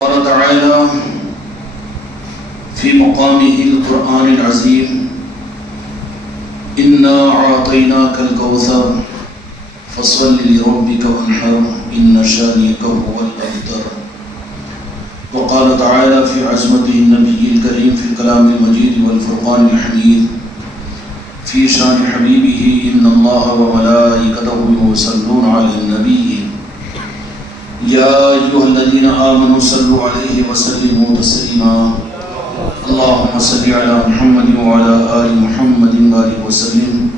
قال تعالى في مقامه القرآن العظيم إنا أعطيناك الكوثر فصل لربك وانحر إن شانئك هو الأبتر. وقال تعالى في عظمته النبي الكريم في الكلام المجيد والفرقان الحميد في شان حبيبه إن الله وملائكته يصلون على النبي يا أيها الذين آمنوا صلوا عليه وسلموا تسليما. اللهم صل على محمد وعلى آل محمد وبارك وسلم.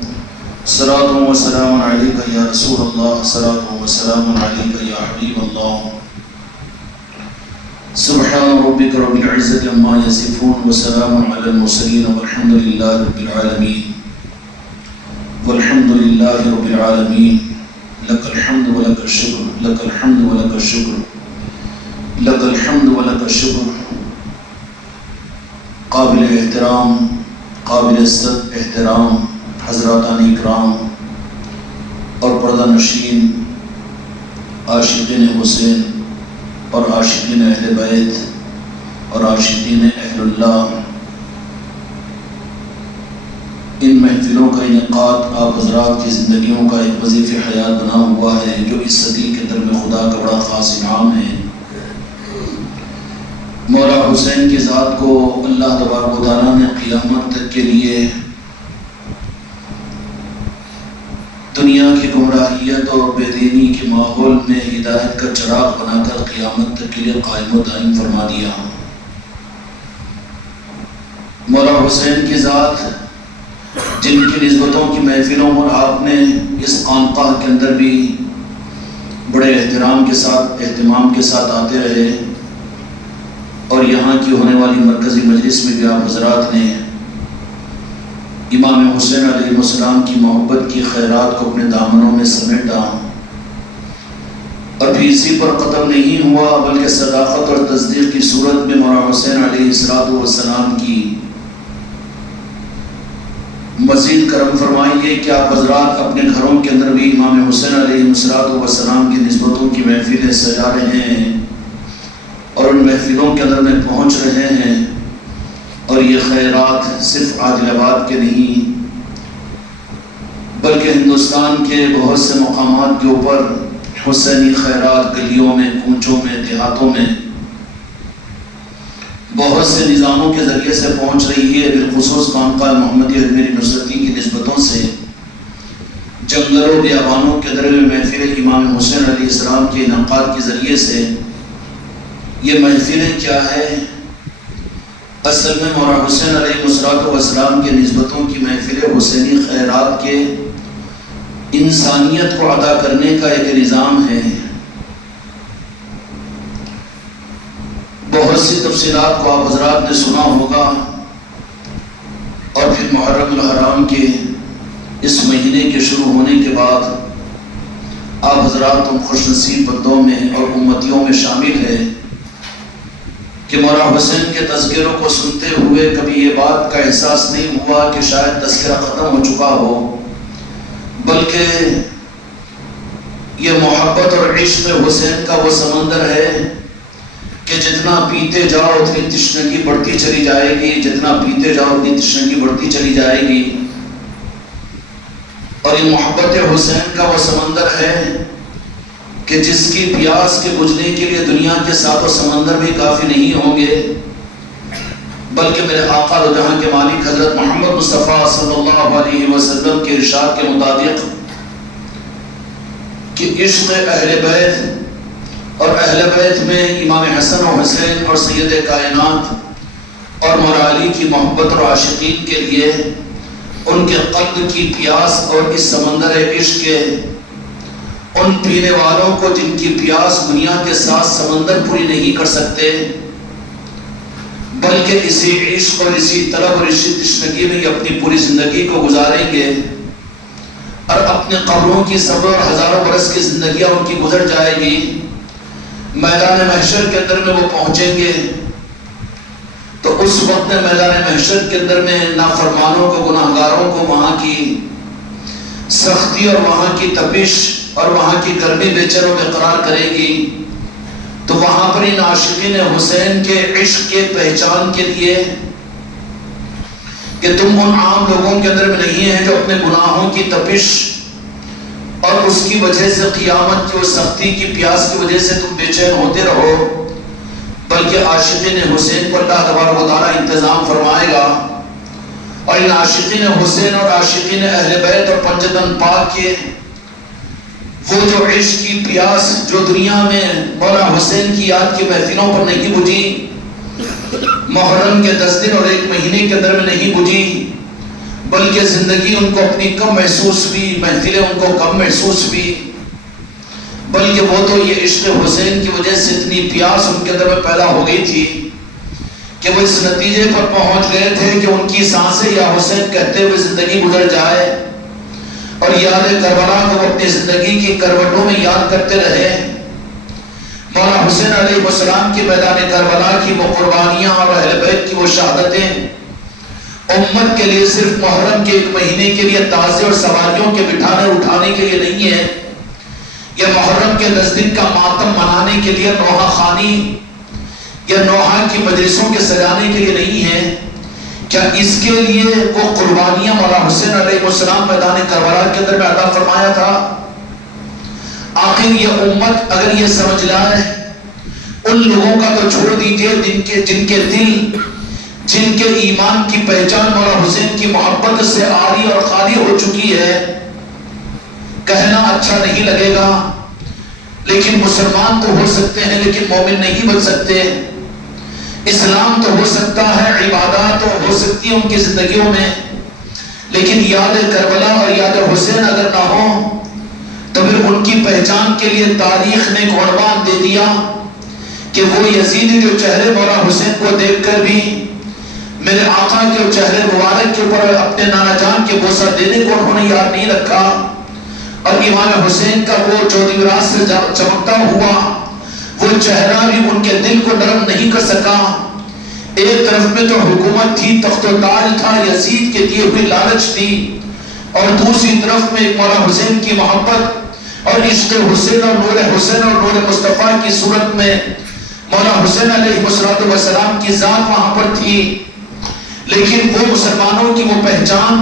صلاة وسلام عليك يا رسول الله، صلاة وسلام عليك يا حبيب الله. سبحان ربك رب العزة عما يصفون وسلام على المرسلين والحمد لله رب العالمين. والحمد لله رب العالمين. لك الحمد ولك الشكر، لك الحمد ولك الشكر، لك الحمد ولك الشکر. قابل احترام، قابل عزت احترام حضراتان اکرام اور پردہ نشین عاشقین حسین اور عاشقین اہل بیت اور عاشقین اہل اللہ، ان محفلوں کا انعقاد آپ حضرات کی زندگیوں کا ایک وظیفہ حیات بنا ہوا ہے، جو اس صدی کے درب خدا کا بڑا خاص انعام ہے. مولا حسین کی ذات کو اللہ تبارک و تعالیٰ نے قیامت تک کے لیے دنیا کی گمراہیت اور بے دینی کے ماحول میں ہدایت کا چراغ بنا کر قیامت تک کے لیے قائم و دائم فرما دیا. مولا حسین کی ذات جن کی نسبتوں کی محفلوں اور آپ نے اس خانقاہ کے اندر بھی بڑے احترام کے ساتھ اہتمام کے ساتھ آتے رہے، اور یہاں کی ہونے والی مرکزی مجلس میں بھی آپ حضرات نے امام حسین علیہ السلام کی محبت کی خیرات کو اپنے دامنوں میں سمیٹا، اور بھی اسی پر ختم نہیں ہوا بلکہ صداقت اور تصدیق کی صورت میں مولا حسین علیہ السلام کی مزید کرم فرمائیے کہ آپ حضرات اپنے گھروں کے اندر بھی امام حسین علیہ السلام کی نسبتوں کی محفلیں سجا رہے ہیں اور ان محفلوں کے اندر میں پہنچ رہے ہیں، اور یہ خیرات صرف عادل آباد کے نہیں بلکہ ہندوستان کے بہت سے مقامات کے اوپر حسینی خیرات گلیوں میں، کوچوں میں، دیہاتوں میں بہت سے نظاموں کے ذریعے سے پہنچ رہی ہے. بالخصوص خانقاہ محمدیہ اجمیری نصرتی کی نسبتوں سے جنگلوں بیابانوں کے اندر میں محفل امام حسین علیہ السلام کے انعقاد کے ذریعے سے یہ محفلیں کیا ہے؟ اصل میں مولا حسین علیہ السلام کے نسبتوں کی محفل حسینی خیرات کے انسانیت کو ادا کرنے کا ایک نظام ہے. بہت سی تفصیلات کو آپ حضرات نے سنا ہوگا، اور پھر محرم الحرام کے اس مہینے کے شروع ہونے کے بعد آپ حضرات ان خوش نصیب بندوں میں اور امتیوں میں شامل ہیں کہ مولا حسین کے تذکروں کو سنتے ہوئے کبھی یہ بات کا احساس نہیں ہوا کہ شاید تذکرہ ختم ہو چکا ہو، بلکہ یہ محبت اور عشق حسین کا وہ سمندر ہے کہ جتنا پیتے جاؤ اتنی تشنگی بڑھتی چلی جائے گی، جتنا پیتے جاؤ اتنی تشنگی بڑھتی چلی جائے گی. اور یہ محبت حسین کا وہ سمندر ہے کہ جس کی پیاس کے بجھنے کے لیے دنیا کے ساتھ و سمندر بھی کافی نہیں ہوں گے، بلکہ میرے آقا و جہاں کے مالک حضرت محمد مصطفیٰ صلی اللہ علیہ وسلم کے ارشاد کے مطابق کہ عشق اہل بیت اور اہل بیت میں امام حسن و حسین اور سید کائنات اور مولا علی کی محبت اور عاشقین کے لیے ان کے قلب کی پیاس اور اس سمندر عشق کے ان پینے والوں کو جن کی پیاس دنیا کے ساتھ سمندر پوری نہیں کر سکتے، بلکہ اسی عشق اور اسی طلب اور اسی تشنگی میں اپنی پوری زندگی کو گزاریں گے، اور اپنے قبروں کی صبر اور ہزاروں برس کی زندگیاں ان کی گزر جائے گی. میدان محشر کے اندر میں وہ پہنچیں گے تو اس وقت میں میدان محشر کے اندر میں نافرمانوں کو، گناہگاروں کو وہاں کی سختی اور وہاں کی تپش اور وہاں کی گرمی بے چین و بے قرار کرے گی. تو وہاں پر ان عاشقین حسین کے عشق کے پہچان کے لیے کہ تم ان عام لوگوں کے اندر میں نہیں ہیں جو اپنے گناہوں کی تپش اور اس کی وجہ سے قیامت کی سختی کی پیاس کی وجہ سے تم بے چین ہوتے رہو، بلکہ عاشقین حسین کو اللہ تبارک و تعالیٰ انتظام فرمائے گا، اور ان عاشقین حسین اور عاشقین اہل بیت اور پنجتن پاک کے وہ جو عشق کی پیاس جو دنیا میں مولا حسین کی یاد کی محفلوں پر نہیں بجھی، محرم کے 10 دن اور 1 مہینے کے اندر میں نہیں بجھی، بلکہ زندگی ان کو اپنی کم محسوس بھی، محفلیں ان کو کم محسوس بھی، بلکہ وہ تو یہ عشق حسین کی وجہ سے اتنی پیاس ان کے اندر میں پیدا ہو گئی تھی کہ وہ اس نتیجے پر پہنچ گئے تھے کہ ان کی سانسیں یا حسین کہتے ہوئے زندگی گزر جائے، اور یاد کربلا کو اپنی زندگی کی کروٹوں میں یاد کرتے رہے۔ مولا حسین علیہ السلام کی میدان کربلا کی وہ قربانیاں اور اہل بیت کی وہ شہادتیں امت کے لیے صرف محرم کے 1 مہینے کے لیے تازے اور سواریوں کے بٹھانے اٹھانے کے لیے نہیں ہے، یا محرم کے 10 دن کا ماتم منانے کے لیے نوحہ خانی یا نوحہ کی مجلسوں کے سجانے کے لیے نہیں ہے۔ کیا اس کے لیے وہ قربانیاں مولا حسین علیہ السلام میدان کربلا کے اندر میں عطا فرمایا تھا؟ آخر یہ امت اگر یہ سمجھ لائے، ان لوگوں کا تو چھوڑ دیجئے جن کے دل، جن کے ایمان کی پہچان مولا حسین کی محبت سے عاری اور خالی ہو چکی ہے، کہنا اچھا نہیں لگے گا، لیکن مسلمان تو ہو سکتے ہیں لیکن مومن نہیں بن سکتے۔ اسلام تو ہو سکتا ہے، عبادات تو ہو سکتی ہیں ان کی زندگیوں میں، لیکن یاد کربلا اور یاد حسین اگر نہ ہو تو پھر ان کی پہچان کے لیے تاریخ نے ایک عنوان دے دیا کہ وہ یزیدی جو چہرے مولا حسین کو دیکھ کر بھی میرے آقا کے چہرے مبارک کے اوپر اپنے نانا جان کے بوسہ دینے کو انہوں نے یاد نہیں رکھا، اور امام حسین کا وہ چودھری راز سے چمکتا ہوا وہ چہرہ بھی ان کے دل کو نرم نہیں کر سکا۔ ایک طرف میں تو حکومت تھی، تخت و تاج تھا، یزید کے دیے ہوئی لالچ تھی، اور دوسری طرف میں مولا حسین کی محبت اور عشق حسین اور نور حسین اور نور مصطفیٰ کی صورت میں مولا حسین علیہ السلام کی ذات وہاں پر تھی۔ لیکن وہ مسلمانوں کی وہ پہچان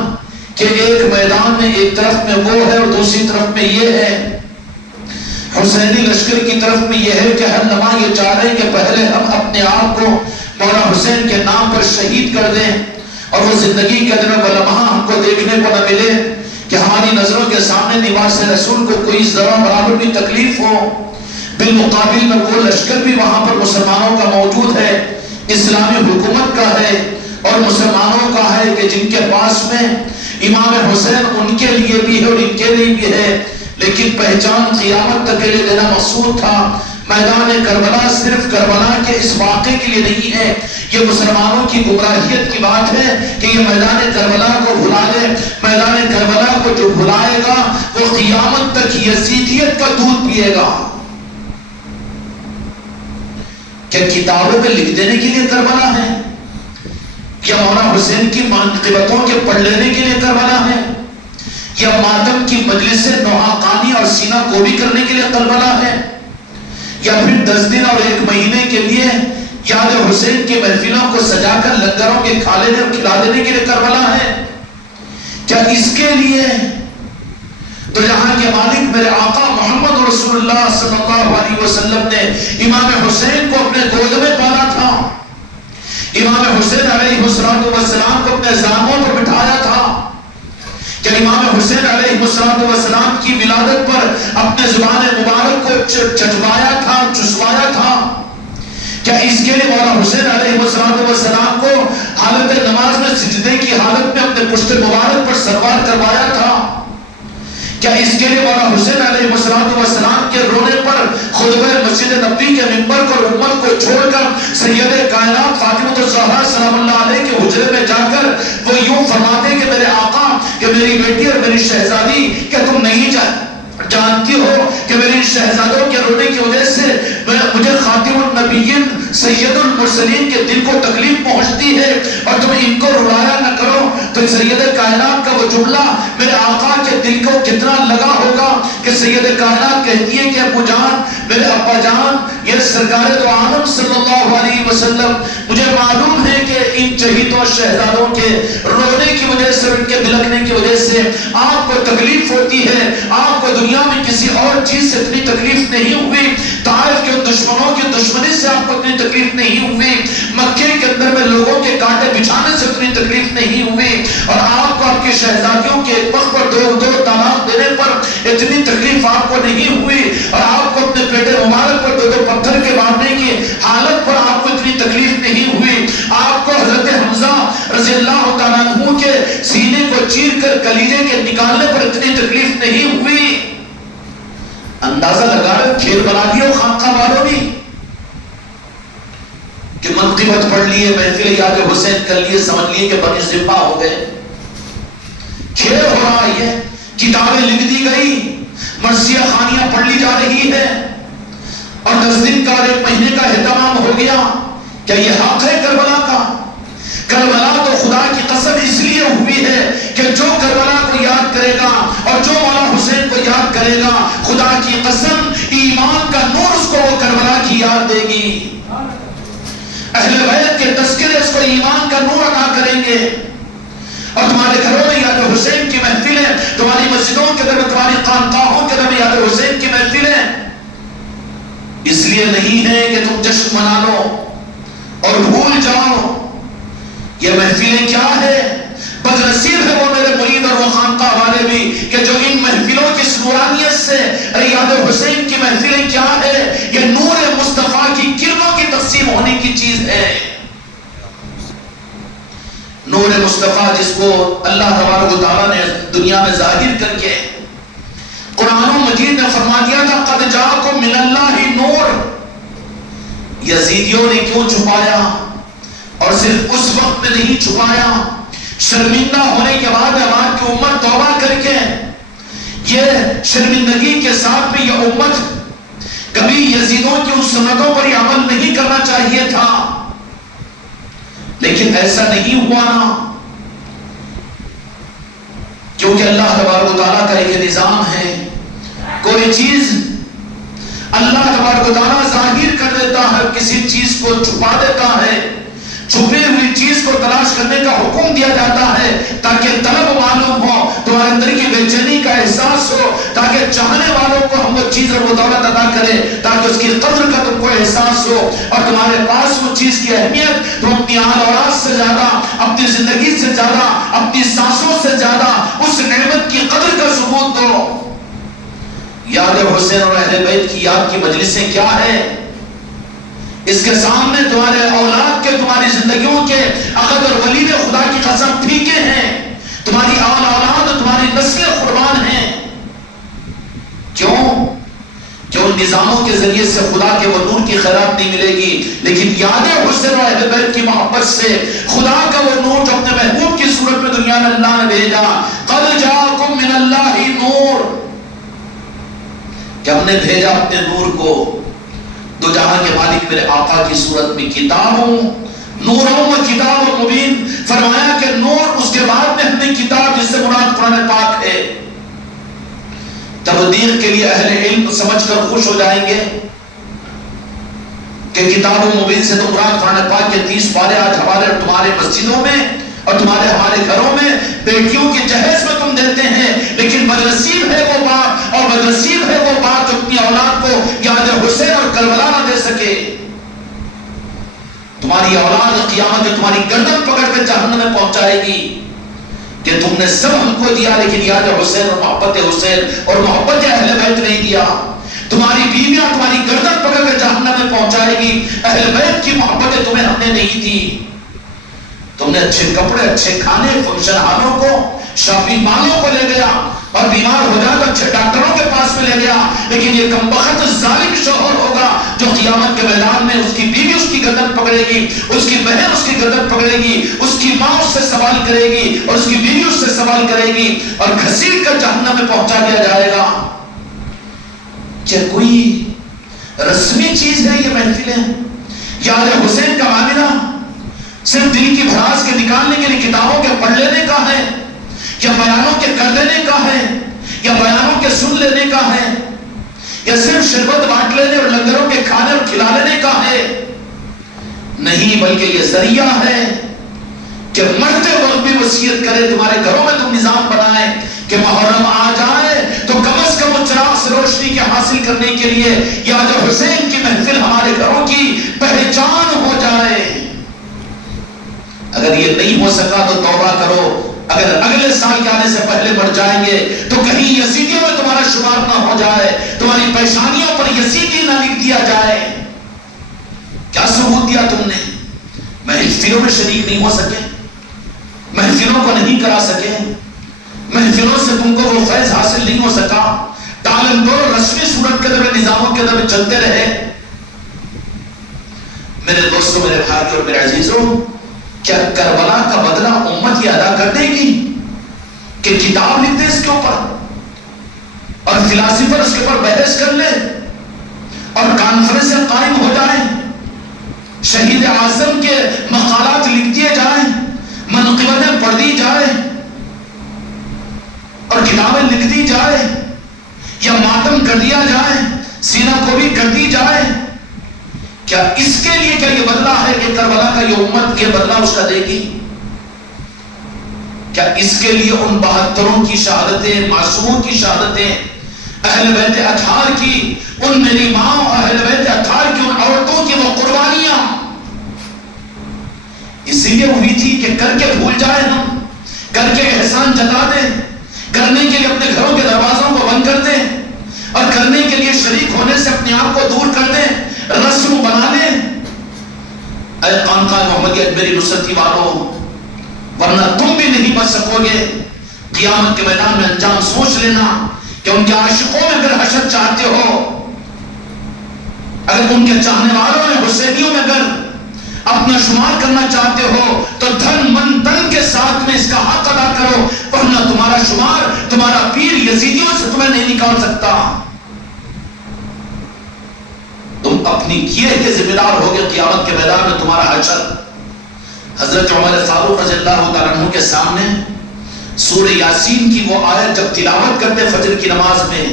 کہ ایک میدان میں ایک طرف میں وہ ہے اور دوسری طرف میں یہ ہے، حسینی لشکر کی طرف میں یہ ہے کہ ہر نما یہ چاہ رہے ہیں کہ پہلے ہم اپنے آپ کو مولا حسین کے نام پر شہید کر دیں، اور وہ زندگی کے دنوں کا لمحہ ہم کو دیکھنے کو نہ ملے کہ ہماری نظروں کے سامنے نواز رسول کو کوئی ذرا برابر بھی تکلیف ہو۔ بالمقابل میں وہ لشکر بھی وہاں پر مسلمانوں کا موجود ہے، اسلامی حکومت کا ہے اور مسلمانوں کا ہے کہ جن کے پاس میں امام حسین ان کے لیے بھی ہے اور ان کے لیے بھی ہے، لیکن پہچان قیامت تک کے لیے دینا مقصود تھا۔ میدان کربلا صرف کربلا کے اس واقعے کے لیے نہیں ہے، یہ مسلمانوں کی گمراہیت کی بات ہے کہ یہ میدان کربلا کو بھلا دے۔ میدان کربلا کو جو بھلائے گا وہ قیامت تک یزیدیت کا دودھ پیے گا۔ کیا کتابوں میں لکھ دینے کے لیے کربلا ہے، یا مولا حسین کی منقبتوں کے پڑھ لینے کے لیے کربلا ہے، یا ماتم کی مجلس نوحہ خانی اور سینہ گوبی کرنے کے لیے کربلا ہے، یا پھر 10 دن اور 1 مہینے کے لیے یاد حسین کی محفلوں کو سجا کر لنگروں کے کھانے اور کھلا دینے کے لیے کربلا ہے؟ کیا اس کے لیے تو جہاں کے مالک میرے آقا محمد رسول اللہ صلی اللہ علیہ وسلم نے امام حسین کو اپنے گود میں پالا تھا، امام حسین علیہ السلام کو اپنے زانوں پر بٹھایا تھا، کہ امام حسین علیہ السلام کی ولادت پر اپنے زبان مبارک کو چٹوایا تھا، چسوایا تھا؟ کیا اس کے لیے مولا حسین علیہ السلام کو حالت نماز میں سجدے کی حالت میں اپنے پشت مبارک پر سوار کروایا تھا؟ کیا اس کے لیے مولا حسین علیہ السلام کے رونے پر خطبہ مسجد نبوی کے منبر پر امت کو چھوڑ کر سید کائنات فاطمہ الزہرا سلام اللہ علیہ کے حجرے میں جا کر وہ یوں فرماتے کہ میرے آقا، کہ میری بیٹی اور میری شہزادی، کیا تم نہیں جانتی ہو کہ میری شہزادوں کے رونے کی وجہ سے مجھے خاتم النبیین سید المرسلین کے دل کو تکلیف پہنچتی ہے، اور تم ان کو رلایا نہ کرو؟ تو سید کائنات کا وہ جملہ میرے آقا کے دل کو کتنا لگا ہوگا کہ سید کائنات کہتی ہے کہ ابو جان، میرے ابا جان، یہ سرکار دو عالم صلی اللہ علیہ وسلم، مجھے معلوم ہے کہ ان شہیدوں شہزادوں کے رونے کی وجہ سے، ان کے بلکنے کی وجہ سے آپ کو تکلیف ہوتی ہے، آپ کو دنیا میں کسی اور چیز سے اتنی تکلیف نہیں ہوئی، طائف کے دشمنوں کی دشمنی سے آپ کو اتنی تکلیف نہیں ہوئی، مکے کے اندر میں لوگوں کے کانٹے بچھانے سے اتنی تکلیف نہیں ہوئی، اور آپ کو آپ کی شہزادیوں کے ایک وقت پر دو طلاق دینے پر اتنی تکلیف آپ کو نہیں ہوئی، اور آپ کو اپنے پیٹ مبارک پر دو پتھر کے مارنے کی حالت پر آپ کو اتنی تکلیف نہیں ہوئی، آپ کو حضرت حمزہ رضی اللہ تعالیٰ عنہ کے سینے کو چیر کر کلیجے کے نکالنے پر اتنی تکلیف نہیں ہوئی۔ اندازہ لگا رہے کھیل بنا دیا خانقاہ والوں نے کہ منقبت پڑھ لیے، محفل یاد حسین کر لیے، سمجھ لیے کہ بنی ذمہ ہو گئے۔ کھیل ہو رہا ہے، کتابیں لکھ دی گئی، مرثیہ خوانیاں پڑھ لی جا رہی ہے، اور 10 دن کا اور 1 مہینے کا اہتمام ہو گیا۔ کیا یہ حق ہے کربلا کا؟ کربلا تو خدا کی قسم اس لیے ہوئی ہے کہ جو کربلا کو یاد کرے گا اور جو مولا حسین کو یاد کرے گا، خدا کی قسم ایمان کا نور اس کو وہ کربلا کی یاد دے گی۔ اہل بیت کے تذکرے اس کو ایمان کا نور عطا کریں گے، اور تمہارے گھروں میں یاد حسین کی محفلیں، تمہاری مسجدوں کے اندر، تمہاری خانقاہوں کے اندر یاد حسین کی محفلیں اس لیے نہیں ہے کہ تم جشن منا لو اور بھول جاؤ۔ یہ محفلیں کیا ہے؟ بدنصیب ہے وہ میرے مرید اور وہ خانقاہ والے بھی کہ جو ان محفلوں کی نورانیت سے، یاد حسین کی محفلیں کیا ہے؟ یہ نور مصطفیٰ کی کرنوں کی تقسیم ہونے کی چیز ہے۔ نور مصطفیٰ جس کو اللہ تبارک و تعالیٰ نے دنیا میں ظاہر کر کے قرآن مجید نے فرما دیا تھا قد جاءکم من اللہ نور۔ یزیدیوں نے کیوں چھپایا؟ اور صرف اس وقت میں نہیں چھپایا، شرمندہ ہونے کے بعد آپ کی امت توبہ کر کے، یہ شرمندگی کے ساتھ میں یہ امت کبھی یزیدوں کی ان سنتوں پر یہ عمل نہیں کرنا چاہیے تھا، لیکن ایسا نہیں ہوا نا، کیونکہ اللہ تبارک و تعالیٰ کا ایک نظام ہے، کوئی چیز اللہ تبارک و تعالیٰ ظاہر کر دیتا ہے، کسی چیز کو چھپا دیتا ہے، چھپی ہوئی چیز کو تلاش کرنے کا حکم دیا جاتا ہے تاکہ طلب معلوم ہو، تمہارے اندر کی بے چینی کا احساس ہو، تاکہ چاہنے والوں کو ہم وہ چیز اور وہ دولت عطا کرے، تاکہ اس کی قدر کا تم کو احساس ہو، اور تمہارے پاس وہ چیز کی اہمیت تم اپنی آل اولاد سے زیادہ، اپنی زندگی سے زیادہ، اپنی سانسوں سے زیادہ اس نعمت کی قدر کا ثبوت دو۔ یاد حسین اور اہل بیت کی یاد کی مجلسیں کیا ہے؟ اس کے سامنے تمہارے اولاد کے، تمہاری زندگیوں کے عقد اور ولید خدا کی قسم پھیکے ہیں، تمہاری اولاد اور تمہاری نسلیں قربان ہیں۔ کیوں؟ کہ ان نظاموں کے ذریعے سے خدا کے وہ نور کی خیرات نہیں ملے گی، لیکن یاد حسین اور اہل بیت کی محبت سے خدا کا وہ نور جو اپنے محبوب کی صورت میں دنیا میں اللہ نے بھیجا، قد جاءکم من اللہ نور، کہ ہم نے بھیجا اپنے نور کو، دو جہاں کے مالک میرے آقا کی صورت میں، کتابوں نوروں و کتاب و مبین، فرمایا کہ نور، اس کے بعد میں ہم نے کتاب جس سے مراد قرآن پاک ہے۔ تبدیل کے لیے اہل علم سمجھ کر خوش ہو جائیں گے کہ کتاب و مبین سے تو مراد قرآن پاک کے 30 پارے آج ہمارے اور تمہارے مسجدوں میں اور تمہارے ہمارے گھروں میں بیٹیوں کی جہیز میں تم دیتے ہیں، لیکن بدنصیب ہے وہ باپ اور بدنصیب ہے وہ باپ جو اپنی اولاد کو یاد حسین اور کربلا نہ دے سکے۔ تمہاری اولاد قیامت میں تمہاری گردن پکڑ کے جہنم میں پہنچائے گی کہ تم نے سب ہم کو دیا لیکن یاد حسین اور محبت حسین اور محبت اہل بیت نہیں دیا۔ تمہاری بیویاں تمہاری گردن پکڑ کے جہنم میں پہنچائے گی، اہل بیت کی محبتیں تمہیں ہم نے نہیں دی۔ تم نے اچھے کپڑے، اچھے کھانے، فنکشن ہالوں کو، شاپنگ مالوں کو لے گیا، اور بیمار ہو جائے تو اچھے ڈاکٹروں کے پاس میں لے گیا، لیکن یہ کمبخت ظالم شوہر ہوگا جو قیامت کے میدان میں اس کی بیوی اس کی گردن پکڑے گی، اس کی بہن اس کی گردن پکڑے گی، اس کی ماں اس سے سوال کرے گی اور اس کی بیوی اس سے سوال کرے گی، اور گھسیٹ کر جہنم میں پہنچا دیا جائے گا۔ کیا کوئی رسمی چیز ہے یہ محفلیں؟ یاد حسین کا معاملہ صرف دل کی بھڑاس کے نکالنے کے لیے کتابوں کے پڑھ لینے کا ہے، یا بیانوں کے کر دینے کا ہے، یا بیانوں کے سن لینے کا ہے، یا صرف شربت بانٹ لینے اور لنگروں کے کھانے اور کھلا لینے کا ہے؟ نہیں، بلکہ یہ ذریعہ ہے کہ مرتے وقت بھی وصیت کرے تمہارے گھروں میں تم نظام بنائے کہ محرم آ جائے تو کم از کم چراغ سے روشنی کے حاصل کرنے کے لیے یا جو حسین کی محفل ہمارے گھروں کی پہچان ہو جائے۔ اگر یہ نہیں ہو سکا تو توبہ کرو، اگر اگلے سال کے آنے سے پہلے مر جائیں گے تو کہیں یزیدیوں میں تمہارا شمار نہ ہو جائے، تمہاری پیشانیوں پر یزیدی نہ لکھ دیا جائے۔ کیا ثبوت دیا تم نے؟ محفلوں میں شریک نہیں ہو سکے، محفلوں کو نہیں کرا سکے، محفلوں سے تم کو وہ فیض حاصل نہیں ہو سکا، ٹالن دور رسمی صورت کے در نظاموں کے در چلتے رہے۔ میرے دوستوں، میرے بھائیوں اور میرے عزیزوں، کیا کربلا کا بدلہ امت یہ ادا کر دے گی کہ کتاب لکھ دے اس کے اوپر اور فلاسفر اس کے اوپر بحث کر لے اور کانفرنسیں قائم ہو جائیں، شہید اعظم کے مقالات لکھ دیے جائیں، منقبتیں پڑھ دی جائیں اور کتابیں لکھ دی جائیں یا ماتم کر دیا جائے، سینہ کو بھی کر دی جائے؟ کیا اس کے لیے کیا یہ بدلہ ہے کہ کربلا کا یہ امت یہ بدلہ اس کا دے گی؟ کیا اس کے لیے ان 72 کی شہادتیں، معصوموں کی شہادتیں، اہل بیت اطہار کی، ان میری ماں اہل بیت اطہار کی ان عورتوں کی وہ قربانیاں اسی لیے ہوئی تھی کہ کر کے بھول جائیں، ہم کر کے احسان جتا دیں، کرنے کے لیے اپنے گھروں کے دروازوں کو بند کر دیں اور کرنے کے لیے شریک ہونے سے اپنے آپ کو دور کر دیں، رسم بنا لیں؟ اے خانقاہ محمدیہ اجمیری نصرتی والوں، ورنہ تم بھی نہیں بچ سکو گے۔ قیامت کے میدان میں انجام سوچ لینا کہ ان کے عاشقوں میں اگر حشر چاہتے ہو، اگر ان کے چاہنے والوں میں، حسینیوں میں اگر اپنا شمار کرنا چاہتے ہو تو دھن من تن کے ساتھ میں اس کا حق ادا کرو، ورنہ تمہارا شمار، تمہارا پیر یزیدیوں سے تمہیں نہیں نکال سکتا۔ تم اپنی کیے کے ذمہ دار ہوگے قیامت کے میدان میں تمہارا حشر۔ حضرت عمر فاروق رضی اللہ تعالیٰ عنہ کے سامنے سورہ یاسین کی وہ آیت جب تلاوت کرتے فجر کی نماز میں،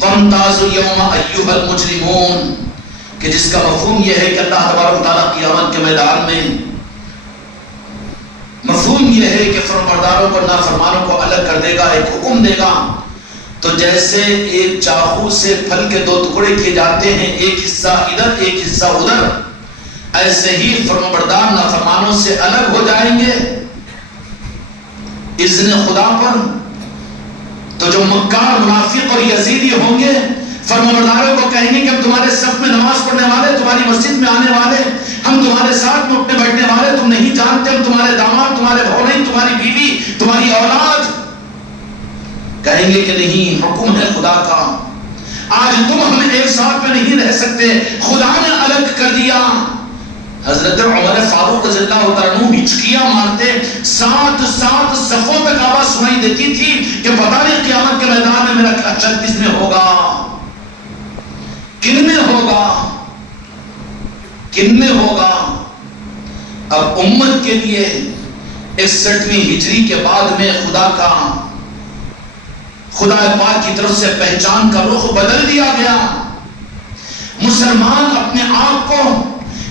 وَامْتَازُوا الْيَوْمَ أَيُّهَا الْمُجْرِمُونَ، کہ جس کا مفہوم یہ ہے کہ اللہ تبارک و تعالیٰ قیامت کے میدان میں مفہوم یہ ہے کہ فرمانبرداروں کو نافرمانوں کو الگ کر دے گا، ایک حکم دے گا، تو جیسے ایک چاقو سے پھل کے 2 ٹکڑے کیے جاتے ہیں، ایک حصہ ادھر ایک حصہ ادھر، ایسے ہی فرمانبردار نافرمانوں سے الگ ہو جائیں گے اذن خدا پر۔ تو جو مکار، منافق اور یزیدی ہوں گے فرمانبرداروں کو کہیں گے کہ ہم تمہارے صف میں نماز پڑھنے والے، تمہاری مسجد میں آنے والے، ہم تمہارے ساتھ میں اٹھنے بیٹھنے والے، تم نہیں جانتے ہم تمہارے داماد، تمہارے بھائی، تمہاری بیوی، تمہاری اولاد۔ کہیں گے کہ نہیں، حکم ہے خدا کا، آج تم ہم ایک ساتھ میں نہیں رہ سکتے، خدا نے الگ کر دیا۔ حضرت عمر فاروق رضی اللہ تعالیٰ عنہ ہچکیاں مارتے، 7 صفوں تک آواز سنائی دیتی تھی کہ پتہ نہیں قیامت کے میدان میں میرا حشر کس میں ہوگا، کن میں ہوگا، کن میں ہوگا۔ اب امت کے لیے 61ویں ہجری کے بعد میں خدا پاک کی طرف سے پہچان کا رخ بدل دیا گیا۔ مسلمان اپنے آپ کو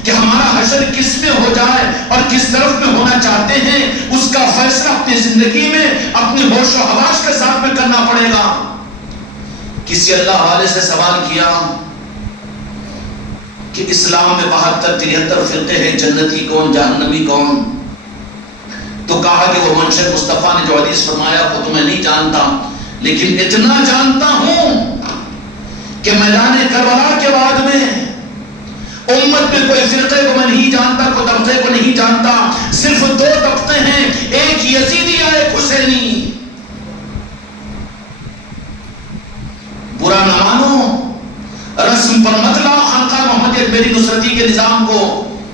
کہ ہمارا حشر کس میں ہو جائے اور کس طرف میں ہونا چاہتے ہیں، اس کا فیصلہ اپنی زندگی میں اپنے ہوش و حواس کے ساتھ میں کرنا پڑے گا۔ کسی اللہ والے سے سوال کیا کہ اسلام میں 72-73 فرقے ہیں، جنتی کون، جہنمی کون؟ تو کہا کہ وہ منشر مصطفیٰ نے جو حدیث فرمایا وہ تو میں نہیں جانتا، لیکن اتنا جانتا ہوں کہ میدان کربلا کے بعد میں امت میں کوئی فرقے کو میں نہیں جانتا، کوئی طبقے کو نہیں جانتا، صرف 2 طبقے ہیں، ایک یزیدی یا ایک حسینی۔ برا نہ مانو، رسم پر مت لاؤ خانقاہ محمدیہ اجمیری نصرتی کے نظام کو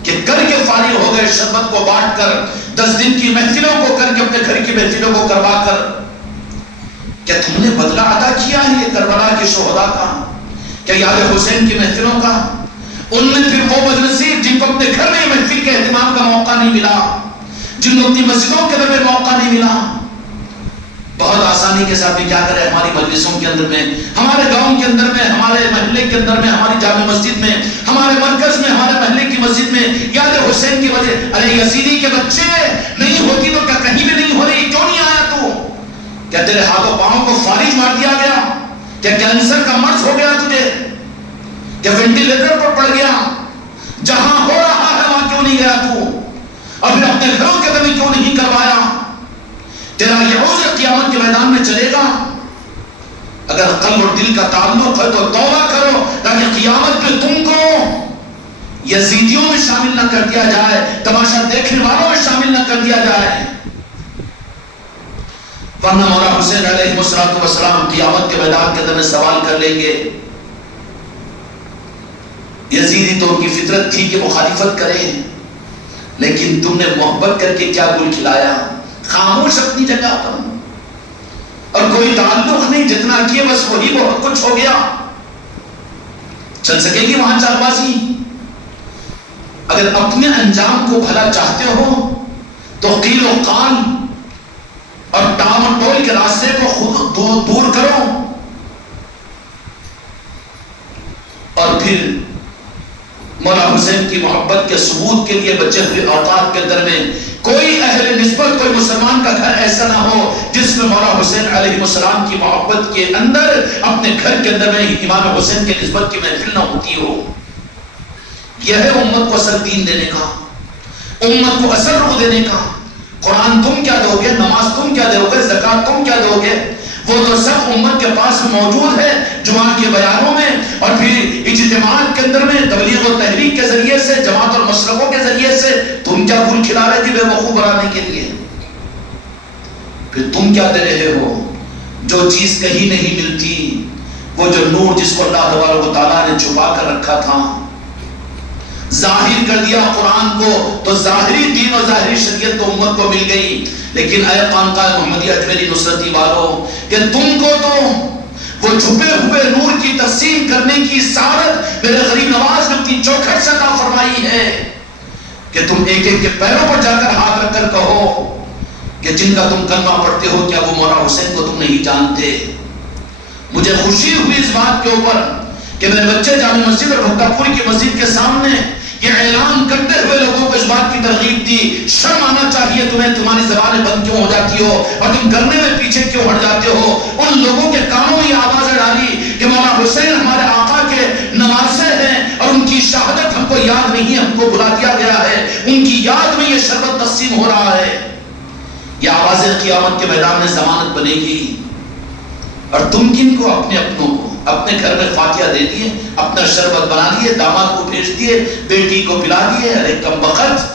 کہ کر کے فارغ ہو گئے، شربت کو بانٹ کر، 10 دن کی محفلوں کو کر کے اپنے گھر کی محفلوں کو کروا کر۔ کیا تم نے بدلہ ادا کیا ہے یہ کربلا کے شہداء کا، کیا یاد حسین کی محفلوں کا؟ ان میں پھر وہ بدنصیب جن کو اپنے گھر میں محفل کے اہتمام کا موقع نہیں ملا، جن کو اپنی مسجدوں کے در میں موقع نہیں ملا، بہت آسانی کے ساتھ بھی کیا کرے ہماری مجلسوں کے اندر میں، ہمارے گاؤں کے اندر میں، ہمارے محلے کے اندر میں، ہماری جامع مسجد میں، ہمارے مرکز میں، ہمارے محلے کی مسجد میں یاد حسین کی وجہ، ارے یزیدی کے بچے نہیں ہوتی تو کیا کہیں بھی نہیں ہو رہی، کیوں نہیں آیا تو؟ کیا تیرے ہاتھوں پاؤں کو فالج مار دیا گیا؟ کیا کینسر کا مرض ہو گیا تجھے؟ کیا وینٹیلیٹر پر پڑ گیا؟ جہاں ہو رہا ہے وہاں کیوں نہیں گیا تو؟ اور پھر اپنے گھروں کے اندر کیوں نہیں کروایا؟ تیرا یہ عذر قیامت کے میدان میں چلے گا؟ اگر قلب اور دل کا تعلق ہے تو توبہ کرو، تاکہ قیامت میں تم کو یزیدیوں میں شامل نہ کر دیا جائے، تماشا دیکھنے والوں میں شامل نہ کر دیا جائے۔ ورنہ مولا حسین علیہ السلام قیامت کے میدان کے اندر سوال کر لیں گے، یزیدی تو ان کی فطرت تھی کہ مخالفت کریں، لیکن تم نے محبت کر کے کیا گل کھلایا؟ خاموش اپنی جگہ پر، اور کوئی تعلق نہیں، جتنا کیے بس وہی بہت کچھ ہو گیا۔ چل سکے گی وہاں چال بازی؟ اگر اپنے انجام کو بھلا چاہتے ہو تو قیل و قال اور ٹام و ٹول کے راستے کو خود دور کرو، اور پھر مولا حسین کی محبت کے ثبوت کے لیے بچے ہوئے اوقات کے اندر میں کوئی اہل نسبت، کوئی مسلمان کا گھر ایسا نہ ہو جس میں مولا حسین علیہ السلام کی محبت کے اندر اپنے گھر کے اندر میں امام حسین کے نسبت کی محفل نہ ہوتی ہو۔ یہ ہے امت کو اصل دین دینے کا، امت کو اصل روح دینے کا۔ قرآن تم کیا دو گے، نماز تم کیا دو گے، زکوٰۃ تم کیا دو گے، وہ تو سب امت کے پاس موجود ہے، جمعہ کے بیانوں میں اور پھر اجتماعات کے اندر میں، تبلیغ و تحریک کے ذریعے سے، جماعت اور مشرقوں کے ذریعے سے۔ تم کیا گل کھلا رہے تھے بے وقوف بنانے کے لیے؟ پھر تم کیا دے رہے ہو؟ جو چیز کہیں نہیں ملتی، وہ جو نور جس کو اللہ تبارک و تعالیٰ نے چھپا کر رکھا تھا، ظاہر کر دیا قرآن کو، تو ظاہری دین اور ظاہری شریعت تو امت کو مل گئی۔ لیکن اے خانقاہ محمدیہ اجمیری نصرتی والوں، کہ تم کو تو وہ چھپے ہوئے نور کی تقسیم کرنے کی سعادت میرے غریب نواز نے اپنی چوکھٹ سے عطا فرمائی ہے، کہ تم ایک ایک کے پیروں پر جا کر ہاتھ رکھ کر کہو کہ جن کا تم کلمہ پڑھتے ہو کیا وہ مولا حسین کو تم نہیں جانتے؟ مجھے خوشی ہوئی اس بات کے اوپر کہ میرے بچے جامع مسجد اور بھکتا پور کی مسجد کے سامنے یہ اعلان کرتے ہوئے لوگوں کو اس بات کی ترغیب دی۔ شرم آنا چاہیے تمہیں، تمہاری زبانیں بند کیوں ہو جاتی ہو اور تم کرنے میں پیچھے کیوں ہٹ جاتے ہو؟ ان لوگوں کے کانوں میں یہ آوازیں ڈالی کہ مولا حسین ہمارے آقا کے نواسے ہیں اور ان کی شہادت ہم کو یاد نہیں، ہم کو بلا دیا گیا ہے، ان کی یاد میں یہ شربت تقسیم ہو رہا ہے۔ یہ آوازیں قیامت کے میدان میں ضمانت بنے گی۔ اور تم کن کو؟ اپنے اپنوں کو، اپنے گھر میں فاتحہ دے دیے، اپنا شربت بنا دیے، داماد کو بھیج دیے، بیٹی کو پلا دیے۔ ارے کم بخت،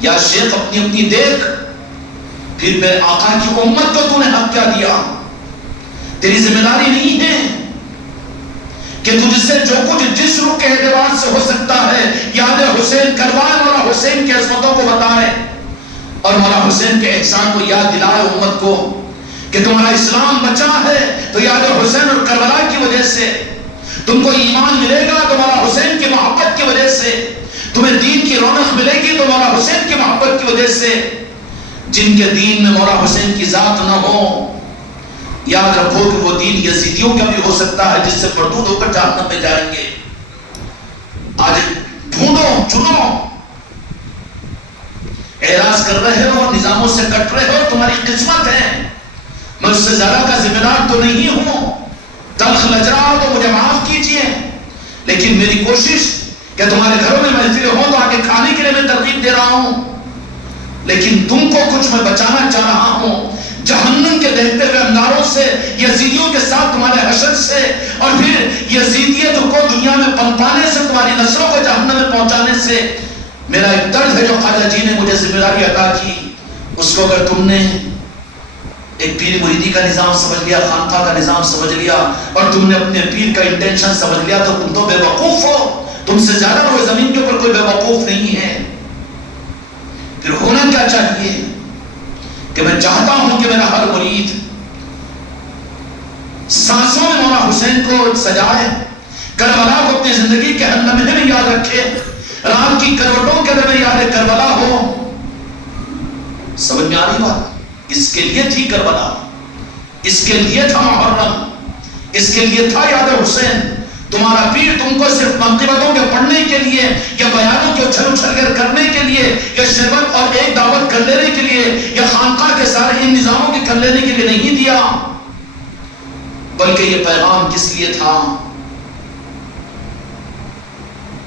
یا شیخ اپنی اپنی دیکھ، پھر میرے آقا کی امت کو تو نے حق کیا دیا؟ تیری ذمہ داری نہیں ہے کہ تجھ سے جو کچھ جس روح کے اعتبار سے ہو سکتا ہے یاد حسین کروائے، مولا حسین کی عظمتوں کو بتائے اور مولا حسین کے احسان کو یاد دلائے امت کو کہ تمہارا اسلام بچا ہے تو یاد حسین اور کربلا کی وجہ سے، تم کو ایمان ملے گا تو مولا حسین کی محبت کی وجہ سے، تمہیں دین کی رونق ملے گی تو مولا حسین کی محبت کی وجہ سے۔ جن کے دین میں مولا حسین کی ذات نہ ہو، یاد رکھو کہ وہ دین یزیدیوں کا بھی ہو سکتا ہے جس سے مردود ہو کر جہنم میں جائیں گے۔ آج ڈھونڈو، چنو، اعراض کر رہے ہو، نظاموں سے کٹ رہے ہو، تمہاری قسمت ہے، میں اس سے زیادہ کا ذمہ دار تو نہیں ہوں۔ تلخ لج رہا ہو تو مجھے معاف کیجئے، لیکن میری کوشش کہ تمہارے گھروں میں محفلیں ہوں تو آگے کھانے کے لیے میں ترغیب دے رہا ہوں، لیکن تم کو کچھ میں بچانا چاہ رہا ہوں جہنم کے دہتے ہوئے انداروں سے، یزیدیوں کے ساتھ تمہارے حشر سے، اور پھر یزیدیت کو دنیا میں پنپانے سے، تمہاری نسلوں کو جہنم میں پہنچانے سے۔ میرا ایک درد ہے جو خواجہ جی نے مجھے ذمہ داری عطا کی، اس کو اگر تم نے ایک پیر مریدی کا نظام سمجھ لیا، خانقاہ کا نظام سمجھ لیا اور تم نے اپنے پیر کا انٹینشن سمجھ لیا تو تم تو بے وقوف ہو۔ تم سے زیادہ روئے زمین کے اوپر کوئی بے وقوف نہیں ہے۔ پھر ہونا کیا چاہیے کہ میں چاہتا ہوں کہ میرا ہر مرید سانسوں میں مولا حسین کو سجائے، کربلا کو اپنی زندگی کے ہر لمحے میں یاد رکھے، رات کی کروٹوں کے اندر میں یاد کربلا ہو۔ سمجھ میں آ رہی بات؟ اس کے لیے تھی کربلا، اس کے لیے تھا محرم، اس کے لیے تھا یاد حسین۔ تمہارا پیر تم کو صرف منقبتوں کے پڑھنے کے لیے یا بیانوں کے اچھل اچھل کر کرنے کے لیے یا شربت اور ایک دعوت کر لینے کے لیے یا خانقاہ کے سارے ان نظاموں کے کر لینے کے لیے نہیں دیا، بلکہ یہ پیغام کس لیے تھا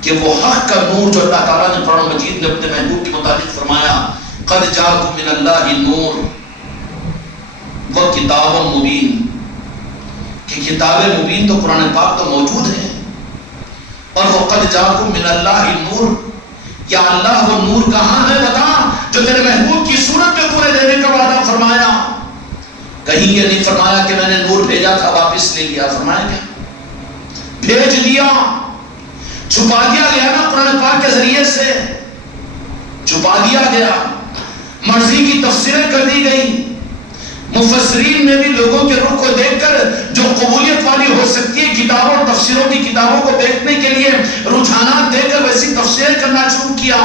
کہ وہ حق کا نور جو اللہ تعالیٰ نے قرآن مجید میں اپنے محبوب کے مطابق فرمایا قد جاءکم من اللہ نور و کتاب مبین، کہ کتاب مبین تو قرآن پاک تو موجود ہے، اور وہ قد جاءکم من اللہ نور، یا اللہ وہ نور کہاں ہے بتا جو تیرے محبوب کی صورت میں تمہیں دینے کا وعدہ فرمایا۔ کہیں یہ نہیں فرمایا کہ میں نے نور بھیجا تھا واپس لے لیا، فرمایا کیا بھیج دیا، چھپا دیا گیا نا قرآن پاک کے ذریعے سے، چھپا دیا گیا، مرضی کی تفسیریں کر دی گئی۔ مفسرین نے بھی لوگوں کے رخ کو دیکھ کر جو قبولیت والی ہو سکتی ہے کتابوں اور تفسیروں کی کتابوں کو دیکھنے کے لیے رجحانات دے کر ویسی تفسیریں کرنا شروع کیا۔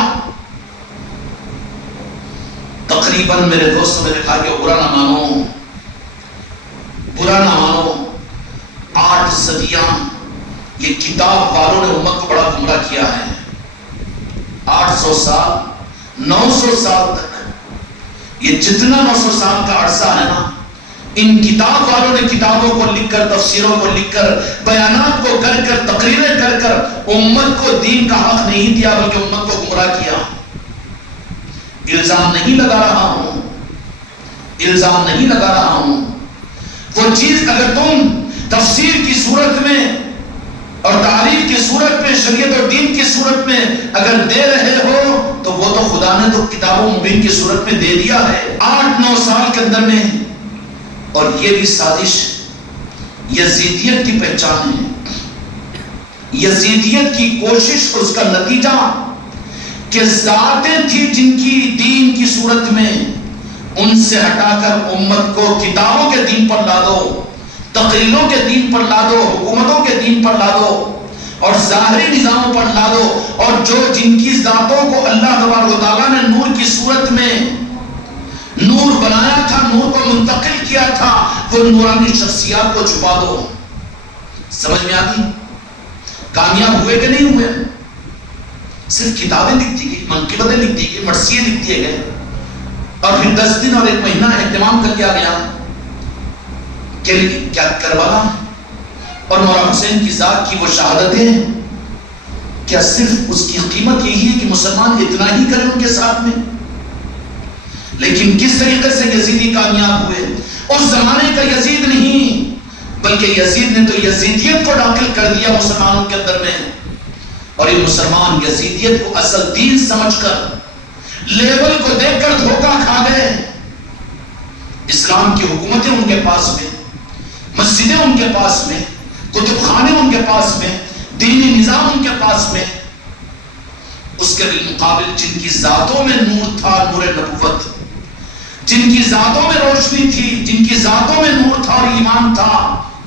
تقریباً میرے دوستوں نے کہا کہ برا نہ مانو، برا نہ مانو، 8 صدیاں یہ کتاب والوں نے امت کو بڑا گمراہ کیا ہے۔ 800 سال 900 سال تک یہ جتنا 900 سال کا عرصہ ہے نا، ان کتاب والوں نے کتابوں کو لکھ کر، تفسیروں کو لکھ کر، بیانات کو کر کر، تقریریں کر کر امت کو دین کا حق نہیں دیا بلکہ امت کو گمراہ کیا۔ الزام نہیں لگا رہا ہوں، الزام نہیں لگا رہا ہوں، وہ چیز اگر تم تفسیر کی صورت میں اور تعریف کی صورت میں، شریعت اور دین کی صورت میں اگر دے رہے ہو تو وہ تو خدا نے تو کتاب و مبین کی صورت میں دے دیا ہے 8-9 سال کے اندر میں۔ اور یہ بھی سازش یزیدیت کی پہچان ہے، یزیدیت کی کوشش، اس کا نتیجہ کہ ذاتیں تھی جن کی دین کی صورت میں، ان سے ہٹا کر امت کو کتابوں کے دین پر لا دو، تقریروں کے دین پر لا دو، حکومتوں کے دین پر لا دو اور ظاہری نظاموں پر لا دو، اور جو جن کی ذاتوں کو اللہ تبارک و تعالیٰ نے نور کی صورت میں نور بنایا تھا، نور کو منتقل کیا تھا، وہ نورانی شخصیات کو چھپا دو۔ سمجھ میں آتی؟ کامیاب ہوئے کہ نہیں ہوئے؟ صرف کتابیں لکھ دی گئی، منقبتیں لکھ دی گئی، مرثیے لکھ دیے گئے، اور پھر 10 دن اور 1 مہینہ اہتمام کر لیا گیا کہ کیا کربلا اور مولا حسین کی ذات کی وہ شہادتیں، کیا صرف اس کی قیمت یہی ہے کہ مسلمان اتنا ہی کریں ان کے ساتھ میں؟ لیکن کس طریقے سے یزیدی کامیاب ہوئے؟ اس زمانے کا یزید نہیں، بلکہ یزید نے تو یزیدیت کو داخل کر دیا مسلمانوں کے اندر میں، اور یہ مسلمان یزیدیت کو اصل دین سمجھ کر، لیبل کو دیکھ کر دھوکہ کھا گئے۔ اسلام کی حکومتیں ان کے پاس میں، مسجدیں ان کے پاس میں، کتب خانے ان کے پاس میں، دینی نظام ان کے پاس میں، اس کے بالمقابل جن کی ذاتوں میں نور تھا، نور نبوت، جن کی ذاتوں میں روشنی تھی، جن کی ذاتوں میں نور تھا اور ایمان تھا،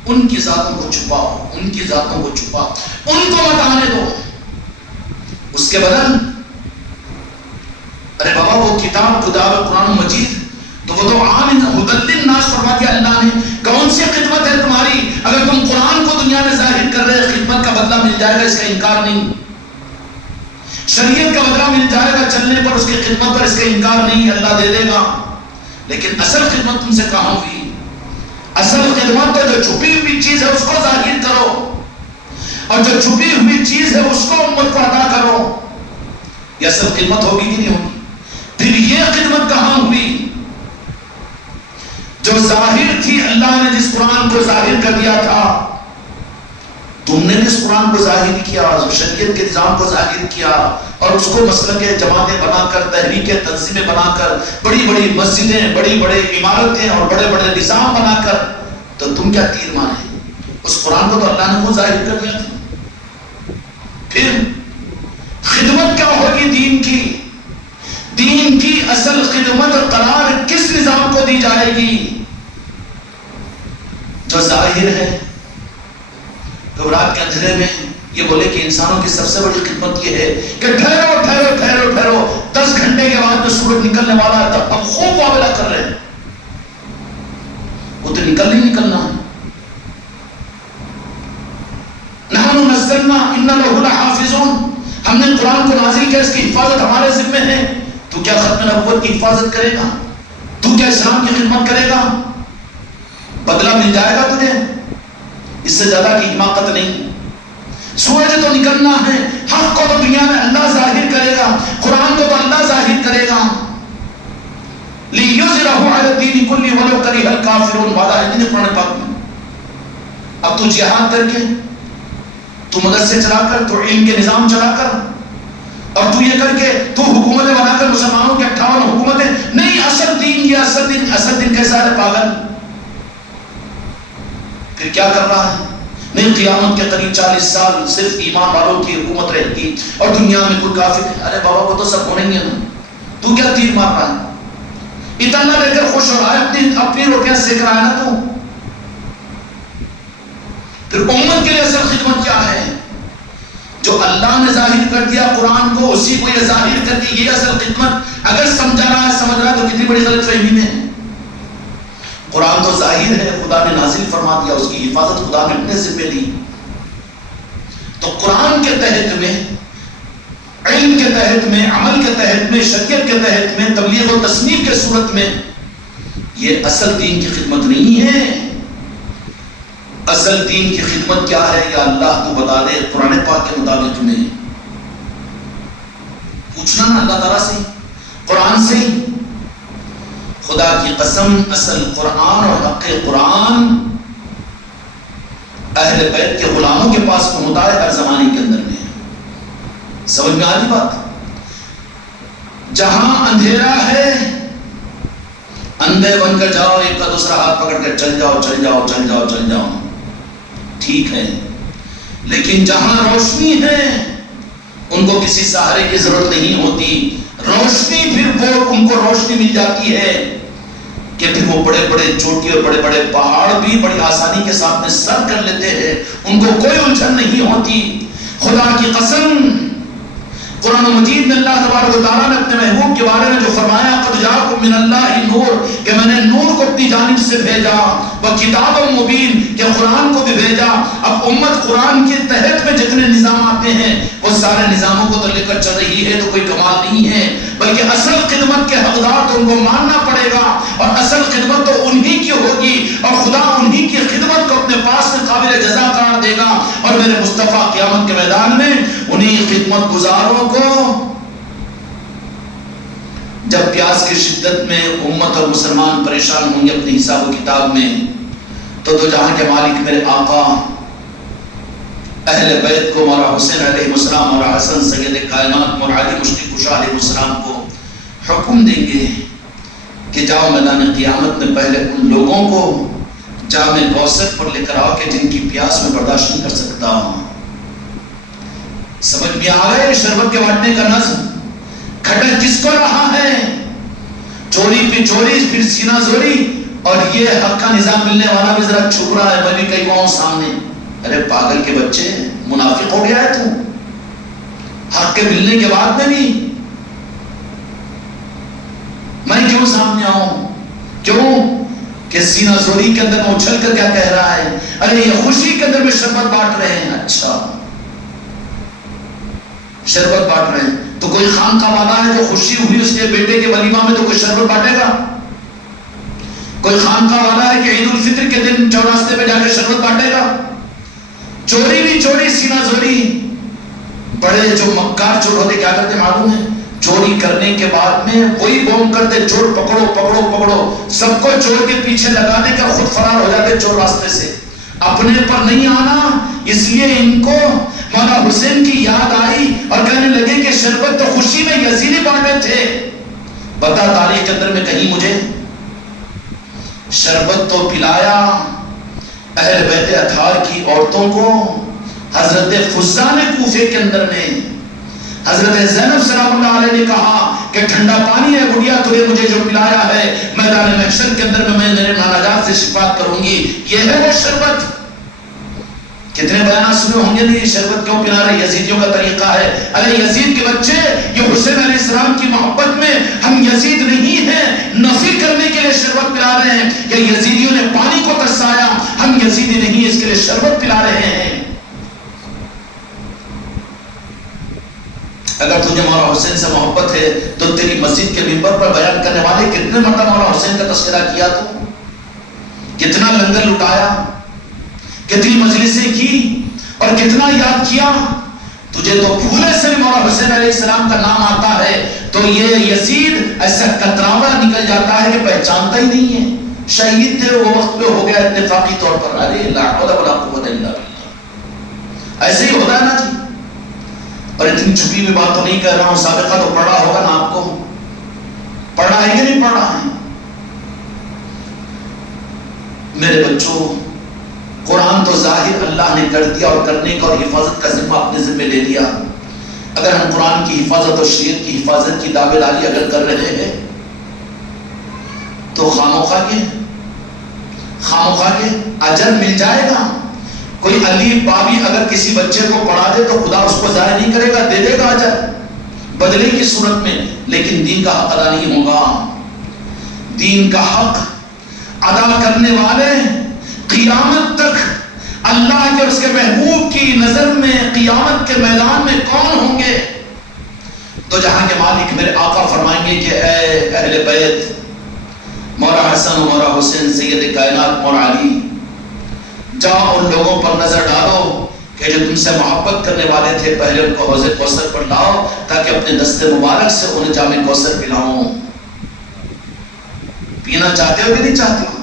ان کی ذاتوں کو چھپاؤ، ان کی ذاتوں کو چھپاؤ، ان کو مت آنے دو۔ اس کے بدل ارے بابا وہ کتاب کتاب قرآن مجید تو وہ تو عام ہدى للناس فرما دیا اللہ نے۔ کون سی خدمت ہے تمہاری اگر تم قرآن کو دنیا میں ظاہر کر رہے؟ خدمت کا بدلہ مل جائے گا، اس کا انکار نہیں، شریعت کا بدلہ مل جائے گا چلنے پر، اس کی خدمت پر اس کا انکار نہیں، اللہ دے دے گا، لیکن اصل خدمت تم سے کہاں ہوئی؟ اصل خدمت تو جو چھپی ہوئی چیز ہے اس کو ظاہر کرو، اور جو چھپی ہوئی چیز ہے اس کو امت کو عطا کرو، یہ اصل خدمت ہوگی کہ نہیں ہوگی؟ پھر یہ خدمت کہاں ہوئی جو ظاہر تھی؟ اللہ نے جس قرآن کو ظاہر کر دیا تھا، تم نے اس قرآن کو ظاہر کیا، شریعت کے نظام کو ظاہر کیا، اور اس کو مسلک جماعتیں بنا کر، تحریک تنظیمیں بنا کر، بڑی بڑی مسجدیں، بڑی بڑی عمارتیں اور بڑے بڑے نظام بنا کر، تو تم کیا تیر مارے؟ اس قرآن کو تو اللہ نے خود ظاہر کر دیا تھا۔ پھر خدمت کیا ہوگی دین کی؟ دین کی اصل خدمت اور قرار کس نظام کو دی جائے گی؟ جو ظاہر ہے، تو رات کے اندھیرے میں یہ بولے کہ انسانوں کی سب سے بڑی خدمت یہ ہے کہ ٹھہرو ٹھہرو ٹھہرو ٹھہرو، 10 گھنٹے کے بعد میں سورج نکلنے والا ہے، تب ہم خوب معاملہ کر رہے ہیں، تو نکلنا ہے. نحن نزلنا ان لہ لحافظون، ہم نے قرآن کو نازل کیا، اس کی حفاظت ہمارے ذمہ ہے. تو کیا ختم نبوت کی حفاظت کرے گا؟ تو کیا اسلام کی خدمت کرے گا؟ بدلہ مل جائے گا تجھے، اس سے زیادہ کی حماقت نہیں. سورج تو نکلنا ہے، حق کو تو دنیا میں اللہ ظاہر کرے گا، قرآن کو تو اللہ ظاہر کرے گا. لِيُظْهِرَهُ عَلَى الدِّينِ كُلِّهِ وَلَوْ كَرِهَ الْكَافِرُونَ، وعدہ ہے نہیں قرآن پاک میں. اب تو جہاد کر کے، تو مدرسے چلا کر، تو علم کے نظام چلا کر، اور تو یہ کر کے تو حکومتیں بنا کر مسلمانوں کے 58 حکومتیں نہیں. اصل دین یہ اصل دین کیسا ہے پاگل؟ پھر کیا کر رہا ہے؟ نہیں، قیامت کے قریب 40 سال صرف ایمان والوں کی حکومت رہے گی اور دنیا میں کوئی کافر. ارے بابا وہ تو سب ہونے ہی ہے نا، تو کیا تیر مار رہا ہے؟ اتنا لے کر خوش ہو رہا ہے، اپنی روٹیاں سیک رہا ہے نا تو. پھر امت کے لیے اصل خدمت کیا ہے؟ جو اللہ نے ظاہر کر دیا قرآن کو، اسی کو یہ ظاہر کر دی، یہ اصل خدمت. اگر سمجھا رہا ہے سمجھ رہا ہے تو کتنی بڑی غلط فہمی میں ہے. قرآن تو ظاہر ہے، خدا نے نازل فرما دیا، اس کی حفاظت خدا نے اپنے ذمہ لی. تو قرآن کے تحت میں، علم کے تحت میں، عمل کے تحت میں، شریعت کے تحت میں، تبلیغ و تصنیف کے صورت میں یہ اصل دین کی خدمت نہیں ہے. اصل دین کی خدمت کیا ہے یا اللہ تو بتا دے. قرآن پاک کے مطابق میں پوچھنا نا اللہ تعالیٰ سے، قرآن سے. خدا کی قسم اصل قرآن اور حق قرآن اہل بیت کے غلاموں کے پاس ہوتا ہے ہر زمانے کے اندر میں. سمجھ میں آ رہی بات؟ جہاں اندھیرا ہے اندھے بن کر جاؤ، ایک کا دوسرا ہاتھ پکڑ کر چل جاؤ چل جاؤ چل جاؤ چل جاؤ، ٹھیک ہے. لیکن جہاں روشنی ہے ان کو کسی سہارے کی ضرورت نہیں ہوتی. روشنی پھر وہ ان کو روشنی مل جاتی ہے کہ پھر وہ بڑے بڑے چوٹی اور بڑے بڑے پہاڑ بھی بڑی آسانی کے ساتھ میں سر کر لیتے ہیں، ان کو کوئی الجھن نہیں ہوتی. خدا کی قسم قرآن مجید میں اللہ تبارک و تعالیٰ نے اپنے محبوب کے بارے میں جو فرمایا، قد جاءکم من اللہ نور، کہ میں نے نور کو اپنی جانب سے بھیجا، وہ کتاب مبین، کہ قرآن کو بھی بھیجا. اب امت قرآن کے تحت میں جتنے نظام آتے ہیں وہ سارے نظاموں کو تو لے کر چل رہی ہے، تو کوئی کمال نہیں ہے، بلکہ اصل خدمت کے حقدار تو ان کو ماننا پڑے گا، اور اصل خدمت تو انہی کی ہوگی، اور خدا انہی کی خدمت کو اپنے پاس میں قابل جزا قرار دے گا. اور میرے مصطفیٰ قیامت کے میدان میں انہی خدمت گزاروں کو جب پیاس کی شدت میں امت اور مسلمان پریشان ہوں گے اپنی حساب و کتاب میں، تو دو جہاں کے مالک میرے آقا اہل بیت کو، مولا حسین علیہ السلام، مولا حسن سید کائنات، مولا علی مشتی کشا علیہ السلام کو حکم دیں گے کہ جاؤ میدان قیامت میں پہلے ان لوگوں کو جامع کوثر پر لے کر آؤ کہ جن کی پیاس میں برداشت نہیں کر سکتا ہوں. سمجھ میں آ گئے شربت کے بانٹنے کا نظم؟ کھٹک کس کو رہا ہے؟ چوری پہ چوری، پھر سینہ زوری، اور یہ حق کا نظام ملنے والا بھی ذرا چھپ رہا ہے. میں بھی کئی گاؤں سامنے، ارے پاگل کے بچے، منافق ہو گیا ہے تو. حق کے ملنے کے بعد میں بھی میں کیوں سامنے آؤں؟ کیوں کہ سینہ زوری کے اندر میں اچھل کر کیا کہہ رہا ہے؟ ارے یہ خوشی کے اندر میں شربت بانٹ رہے ہیں. اچھا شربت بانٹ رہے ہیں تو کوئی خان کا والا ہے جو خوشی ہوئی اس کے بیٹے کے ولیمہ میں تو کوئی شربت بانٹے گا؟ کوئی خان کا والا ہے کہ عید الفطر کے دن چوراستے پہ جا کے شربت بانٹے گا؟ چوری بھی چوری، سینہ زوری. بڑے جو مکار چور ہوتے کیا کرتے معلوم ہے؟ چوری کرنے کے بعد میں وہی بوم کرتے، چور پکڑو پکڑو پکڑو، سب کو چور کے پیچھے لگانے کا خود فرار ہو جاتے چور راستے سے. اپنے پر نہیں آنا، اس لیے ان کو مولا حسین کی یاد آئی اور کہنے لگے کہ شربت تو خوشی میں یزیدی بانٹے تھے. بتا تاریخ کے اندر میں کہیں مجھے شربت تو پلایا اہل بیت اطہار کی عورتوں کو. حضرت فضہ نے کوفے کے اندر میں، حضرت زینب سلام اللہ علیہ نے کہا کہ ٹھنڈا پانی ہے گڑیا تمہیں مجھے جو پلایا ہے، میدان محشر کے اندر میں میرے نانا جان سے شفاعت کروں گی. یہ ہے وہ شربت کتنے بیانات سنے ہوں گے نہیں شربت کیوں پلا رہے یزیدیوں کا طریقہ ہے. ارے یزید کے بچے یہ حسین علیہ السلام کی محبت میں ہم یزید نہیں ہیں نفی کرنے کے لیے شربت پلا رہے ہیں. یا یزیدیوں نے پانی کو ترسایا ہم یزیدی نہیں اس کے لیے شربت پلا رہے ہیں. اگر تجھے مولا حسین سے محبت ہے تو تیری مسجد کے منبر پر بیان کرنے والے کتنے مرتبہ مولا حسین کا تذکرہ کیا تو کتنا لنگر لٹایا کتنی مجلسیں کی اور کتنا یاد کیا. تجھے تو پھولے سے بھی مولا حسین علیہ السلام کا نام آتا ہے تو یہ یزید ایسا کتراوا نکل جاتا ہے کہ پہچانتا ہی نہیں ہے. شہید تھے وہ وقت پہ ہو گیا اتفاقی طور پر. ارے لا حول ولا قوت الا باللہ. ایسے ہی ہوتا ہے نا جی. اور اتنی چھپی ہوئی بات تو نہیں کہہ رہا ہوں سابقہ تو پڑھا ہوگا نا آپ کو. پڑھا ہے کہ نہیں پڑھا ہے؟ میرے بچوں قرآن تو ظاہر اللہ نے کر دیا اور کرنے کا اور حفاظت کا ذمہ اپنے ذمہ لے لیا. اگر ہم قرآن کی حفاظت اور شریعت کی حفاظت کی دعوے داری اگر کر رہے ہیں تو خاموخواہ کے اجر مل جائے گا. کوئی علی بابی اگر کسی بچے کو پڑھا دے تو خدا اس کو ضائع نہیں کرے گا, دے دے گا اجر بدلے کی صورت میں. لیکن دین کا حق ادا نہیں ہوگا. دین کا حق ادا کرنے والے قیامت تک اللہ کے اور اس کے محبوب کی نظر میں قیامت کے میدان میں کون ہوں گے؟ تو جہاں کے مالک میرے آقا فرمائیں گے کہ اے اہل بیت مولا حسن و مولا حسین سید کائنات مولا علی جاؤ ان لوگوں پر نظر ڈالو کہ جو تم سے محبت کرنے والے تھے پہلے ان کو حوض کوثر پر لاؤ تاکہ اپنے دست مبارک سے انہیں جام کوثر پلاؤں. پینا چاہتے ہو کہ نہیں چاہتے ہو؟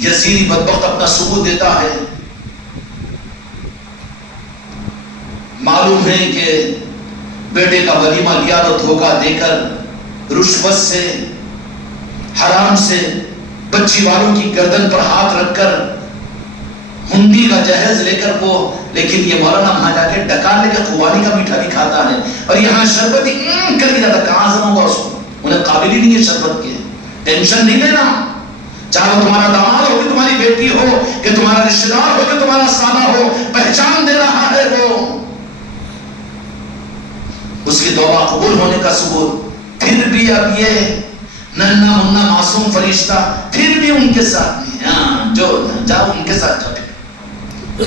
یزیدی بدبخت اپنا ثبوت دیتا ہے. معلوم ہے کہ بیٹے کا ولیمہ لیا تو دھوکہ دے کر رشوت سے حرام سے بچی والوں کی گردن پر ہاتھ رکھ کر ہندی کا جہیز لے کر وہ لیکن یہ مولانا وہاں جا کے ڈکا لے کے خوبانی کا میٹھا بھی کھاتا ہے اور یہاں شربت ہی کر کے جاتا. کہاں ہضم ہوگا اس کو؟ انہیں قابل ہی نہیں ہے شربت کے. ٹینشن نہیں لینا. چاہے وہ تمہارا داماد ہو کہ تمہاری بیٹی ہو کہ تمہارا رشتہ دار ہو کہ تمہارا سالہ ہو پہچان دے رہا ہے وہ اس کی توبہ قبول ہونے کا ثبوت. پھر بھی اب یہ ننھا منا معصوم فرشتہ پھر بھی ان کے ساتھ نہیں. ہاں جو جاؤ ان کے ساتھ جاؤ.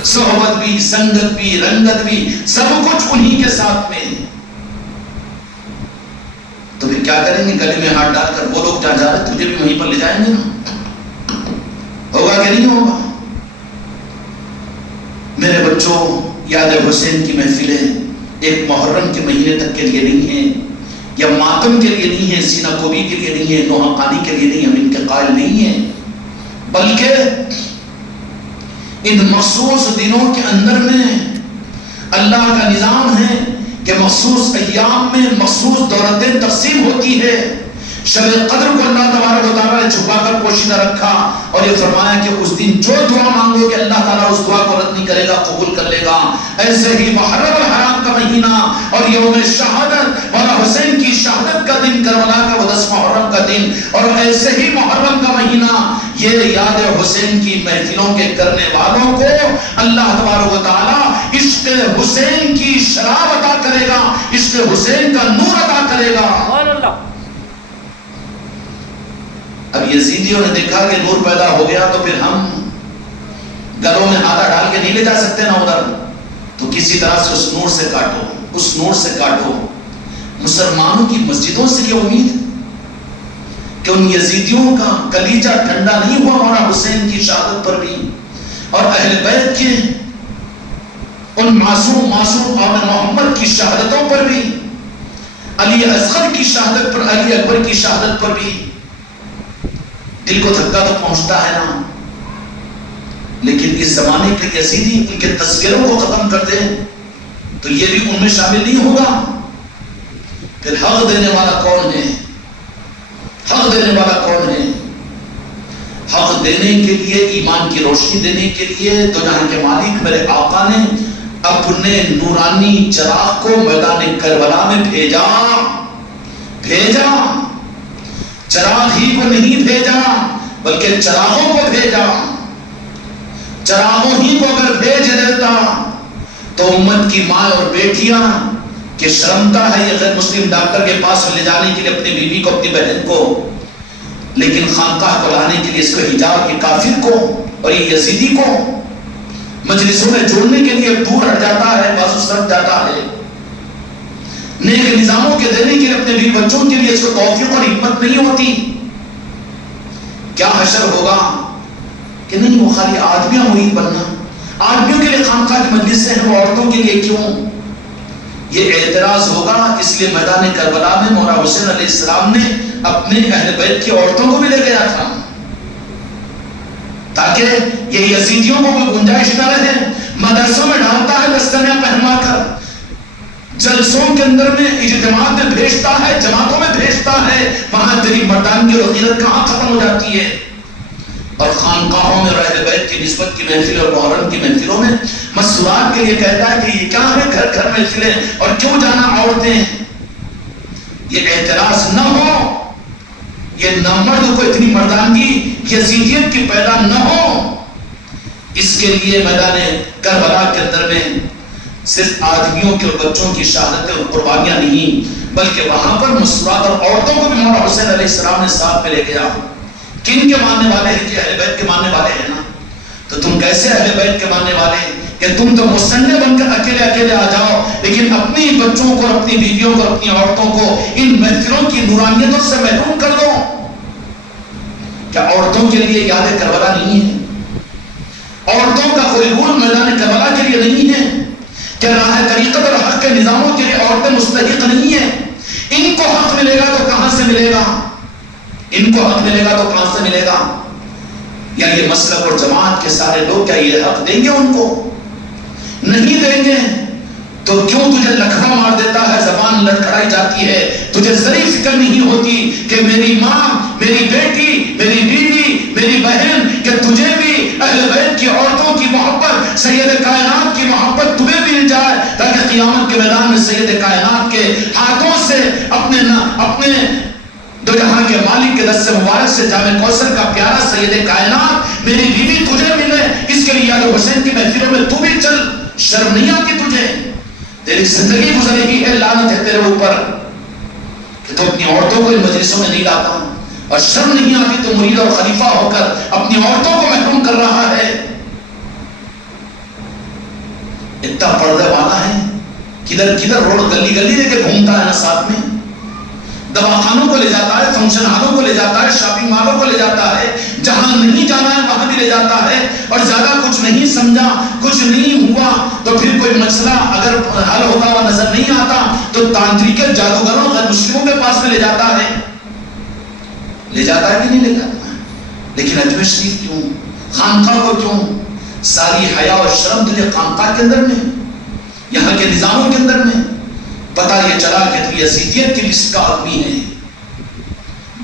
صحبت بھی سنگت بھی رنگت بھی سب کچھ انہی کے ساتھ میں. تو پھر کیا کریں گے؟ گلے میں ہاتھ ڈال کر وہ لوگ جہاں جا رہے تجھے بھی وہیں پر لے جائیں گے نا. ہوگا کہ نہیں ہوگا؟ میرے بچوں یاد حسین کی محفلیں ایک محرم کے مہینے تک کے لیے نہیں ہیں یا ماتم کے لیے نہیں ہے سینہ کوبی کے لیے نہیں ہے نوحہ قانی کے لیے نہیں. ہم ان کے قائل نہیں ہیں بلکہ ان مخصوص دنوں کے اندر میں اللہ کا نظام ہے کہ مخصوص ایام میں مخصوص دولتیں تقسیم ہوتی ہے. شب قدر کو اللہ تبارک و تعالیٰ نے چھپا کر پوشیدہ رکھا اور یہ فرمایا کہ اس دن جو دعا مانگو کہ اللہ تعالیٰ اس دعا کو رد نہیں کرے گا قبول کر لے گا. ایسے ہی محرم الحرام کا مہینہ اور یوم شہادت مولا حسین کی شہادت کا دن کربلا کا وہ 10 محرم کا دن اور ایسے ہی محرم کا مہینہ یہ یاد حسین کی محفلوں کے کرنے والوں کو اللہ تبارک و تعالیٰ عشق حسین کی شراب عطا کرے گا, عشق حسین کا نور عطا کرے گا. اب یزیدیوں نے دیکھا کہ نور پیدا ہو گیا تو پھر ہم گلوں میں ہاتھ ڈال کے نہیں لے جا سکتے نا ادھر, تو کسی طرح سے اس نور سے کاٹو, اس نور سے کاٹو. مسلمانوں کی مسجدوں سے یہ امید کہ ان یزیدیوں کا کلیجہ ٹھنڈا نہیں ہوا مولا حسین کی شہادت پر بھی اور اہل بیت کے ان معصوم آل محمد کی شہادتوں پر بھی, علی اصغر کی شہادت پر, علی اکبر کی شہادت پر بھی. دل کو دھکا تو پہنچتا ہے نا. لیکن اس زمانے کے یزیدی ان کے تذکروں کو ختم کر دیں تو یہ بھی ان میں شامل نہیں ہوگا. پھر حق دینے والا کون ہے؟ حق دینے والا کون ہے؟ حق دینے کے لیے, ایمان کی روشنی دینے کے لیے دو جہاں کے مالک میرے آقا نے اپنے نورانی چراغ کو میدان کربلا میں بھیجا. چراغ ہی کو نہیں بھیجا بلکہ چراغوں کو بھیجا. چراغوں ہی کو اگر بھیج دیتا تو امت کی ماں اور بیٹیاں کہ شرمتا ہے یہ غیر مسلم ڈاکٹر کے پاس لے جانے کے لیے اپنی بیوی کو, اپنی بہن کو, لیکن خانقاہ کو لانے کے لیے اس کو حجاب کے کافر کو اور یہ یزیدی کو مجلسوں میں جوڑنے کے لیے دور ہٹ جاتا ہے, بازو سرک جاتا ہے. نیک نظاموں کے دینے کے لیے اپنے بیوی بچوں کے لیے اس کو توفیق اور ہمت نہیں ہوتی. کیا حشر ہوگا کہ نہیں وہ خالی آدمیاں مرید بننا, آدمیوں کے لیے خانقاہ کی مجلسیں ہیں, وہ عورتوں کے لیے کیوں؟ یہ اعتراض ہوگا. اس لیے میدان کربلا میں مولا حسین علیہ السلام نے اپنے اہل بیت کی عورتوں کو بھی لے گیا تھا تاکہ یہ یزیدیوں کو کوئی گنجائش نہ رہے. مدرسوں میں ڈالتا ہے دستنیاں پہنوا کر, جلسوں کے اندر میں اجتماعات میں بھیجتا ہے, جماعتوں میں بھیجتا ہے, وہاں تیری مردانگی اور غیرت کہاں ختم ہو جاتی ہے. اور خانقاہوں میں اہل بیت کی نسبت کی محفل اور محرم کی محفلوں میں مسورات کے لیے کہتا ہے کہ یہ کیا ہے گھر گھر محفلیں اور کیوں جانا عورتیں. یہ اعتراض نہ ہو, یہ نامرد کو اتنی مردانگی یزیدیت کی پیدا نہ ہو, اس کے لیے میدان کربلا کے اندر میں صرف آدمیوں کے اور بچوں کی شہادتیں اور قربانیاں نہیں بلکہ وہاں پر مسورات اور عورتوں کو بھی مولا حسین علیہ السلام نے ساتھ میں لے گیا. کن کے ماننے والے ہیں؟ کہ اہل بیت کے ماننے والے ہیں نا. تو تم کیسے اہل بیت کے ماننے والے کہ تم تو مصنع بن کر اکیلے اکیلے آ جاؤ, لیکن اپنی بچوں کو, اپنی بیویوں کو, اپنی عورتوں کو ان محفلوں کی نورانیتوں سے محروم کر دو. کیا عورتوں کے لیے یاد کربلا نہیں ہے؟ عورتوں کا کوئی رول میدان کربلا کے لیے نہیں ہے؟ کیا راہ طریقت اور حق کے نظاموں کے لیے عورتیں مستحق نہیں ہیں؟ ان کو حق ملے گا تو کہاں سے ملے گا؟ ان کو حق ملے گا تو کہاں سے ملے گا؟ یا یہ مسلک اور جماعت کے سارے لوگ کیا یہ حق دیں گے ان کو؟ نہیں دیں گے تو کیوں تجھے لکھا مار دیتا ہے, زبان لڑکھڑائی جاتی ہے, تجھے ذرا فکر نہیں ہوتی کہ میری ماں, میری بیٹی, میری بیوی, میری بہن, کہ تجھے بھی اہل بیت کی عورتوں کی محبت, سید کائنات کی محبت تمہیں بھی مل جائے تاکہ قیامت کے میدان میں سید کائنات کے ہاتھوں سے اپنے دو جہاں کے مالک کے دست مبارک سے جام کوثر کا پیارا سید کائنات میری بیوی تجھے ملے. اس کے لیے یاد حسین کی محفلوں میں تو بھی چل, شرم نہیں آتی تجھے؟ تیری زندگی گزرے گی ہے, لعنت ہے تیرے اوپر کہ تو اپنی عورتوں کو ان مجلسوں میں نہیں لاتا, اور شرم نہیں آتی تو مرید اور خلیفہ ہو کر اپنی عورتوں کو محروم کر رہا ہے. اتنا پردے والا ہے, کدھر کدھر روڈ گلی گلی لے کے گھومتا ہے نا, ساتھ میں دواخانوں کو لے جاتا ہے, فنکشن ہالوں کو لے جاتا ہے, شاپنگ مالوں کو لے جاتا ہے, جہاں نہیں جانا ہے وہاں بھی لے جاتا ہے. اور زیادہ کچھ نہیں سمجھا, کچھ نہیں ہوا تو پھر کوئی مسئلہ اگر حل ہوتا ہوا نظر نہیں آتا تو تانترک جادوگروں غیر مسلموں کے پاس میں لے جاتا ہے. لے جاتا ہے کہ نہیں لے جاتا ہے؟ لیکن اجمیر شریف کیوں, خانقاہ کو کیوں؟ ساری حیا اور شرم تجھے خانقاہ کے اندر میں, یہاں کے نظاموں کے اندر میں پتا یہ چلا کہ تو یزیدیت کی لسٹ کا آدمی ہے.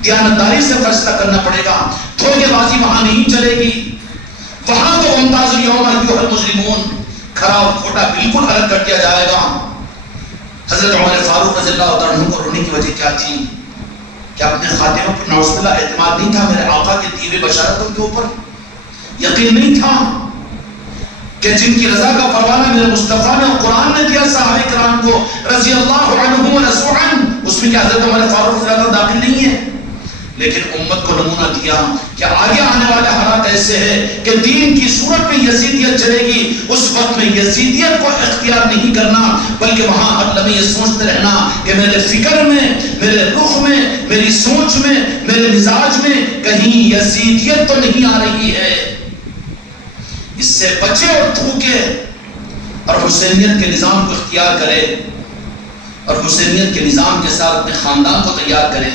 دیانتداری سے فیصلہ کرنا پڑے گا, دھوکے بازی وہاں نہیں چلے گی. وہاں تو ممتاز الیوم ایھا المجرمون کھڑا اور کھوٹا بالکل الگ کر دیا جائے گا. حضرت عمر فاروق رضی اللہ عنہ کو رونے کی وجہ کیا تھی؟ کہ اپنے خاتمہ پر نعوذ باللہ اعتماد نہیں تھا میرے آقا کے دیے بشارتوں کے اوپر, یقین نہیں تھا کہ جن کی رضا کا پروانہ میرے مصطفیٰ نے اور قرآن نے دیا صحابہ کرام کو رضی اللہ عنہم ورضوا عنہ, اس میں کیا حضرت عمر فاروق رضی اللہ داخل نہیں ہے؟ لیکن امت کو نمونہ دیا کہ آگے آنے والے حالات ایسے ہیں کہ دین کی صورت میں یزیدیت چلے گی. اس وقت میں یزیدیت کو اختیار نہیں کرنا بلکہ وہاں ہر لمحے یہ سوچتے رہنا کہ میرے فکر میں, میرے رخ میں, میری سوچ میں, میرے مزاج میں کہیں یزیدیت تو نہیں آ رہی ہے. اس سے بچے اور تھوکے اور حسینیت کے نظام کو اختیار کرے اور حسینیت کے نظام کے ساتھ اپنے خاندان کو تیار کرے.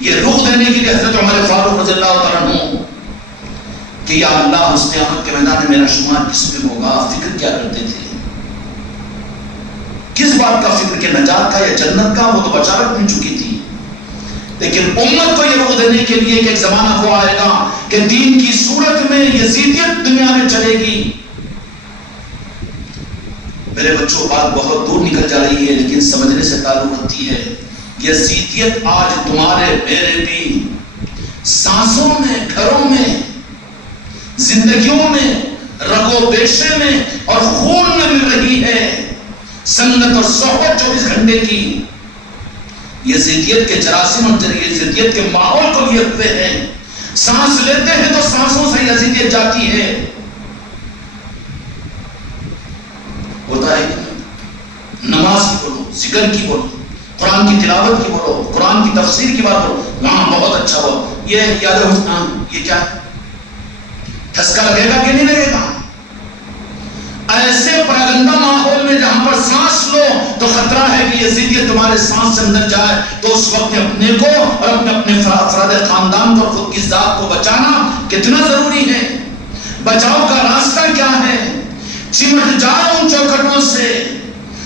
یہ روح دینے کے لیے حضرت عمر فاروق رضی اللہ تعالیٰ عنہ کہ یا اللہ اس قیامت کے میدان میں میرا شمار کس میں ہوگا, فکر کیا کرتے تھے؟ کس بات کا فکر, کہ نجات کا یا جنت کا؟ وہ تو بشارت مل چکی تھی. لیکن امت کو یہ روح دینے کے لیے کہ ایک زمانہ وہ آئے گا کہ دین کی صورت میں یزیدیت دنیا میں چلے گی. میرے بچوں بات بہت دور نکل جا رہی ہے لیکن سمجھنے سے تعلق رکھتی ہے. یزیدیت آج تمہارے میرے بھی سانسوں میں, گھروں میں, زندگیوں میں، رگو بیشے میں اور خون میں مل رہی ہے، سنگت اور صحبت 24 گھنٹے کی۔ یہ ضدیت کے جراثیم اور ضدیت کے ماحول کو لیے ہوئے ہیں۔ سانس لیتے ہیں تو سانسوں سے یہ ضدیت جاتی ہے۔ ہوتا ہے نماز کی بولو، ذکر کی بولو، قرآن کی تلاوت کی بولو، قرآن کی تفسیر کی بات بولو، وہاں بہت اچھا ہوا، یہ یاد ہے یہ کیا ٹھسکا لگے گا کہ نہیں لگے گا؟ ایسے پراگندہ ماحول میں جہاں پر سانس لو تو خطرہ ہے کہ یہ ضدیت تمہارے سانس سے اندر جائے، تو اس وقت اپنے کو اور اپنے افراد خاندان کو، خود کی ذات کو بچانا کتنا ضروری ہے۔ بچاؤ کا راستہ کیا ہے؟ چمٹ جاؤ ان چوکھٹوں سے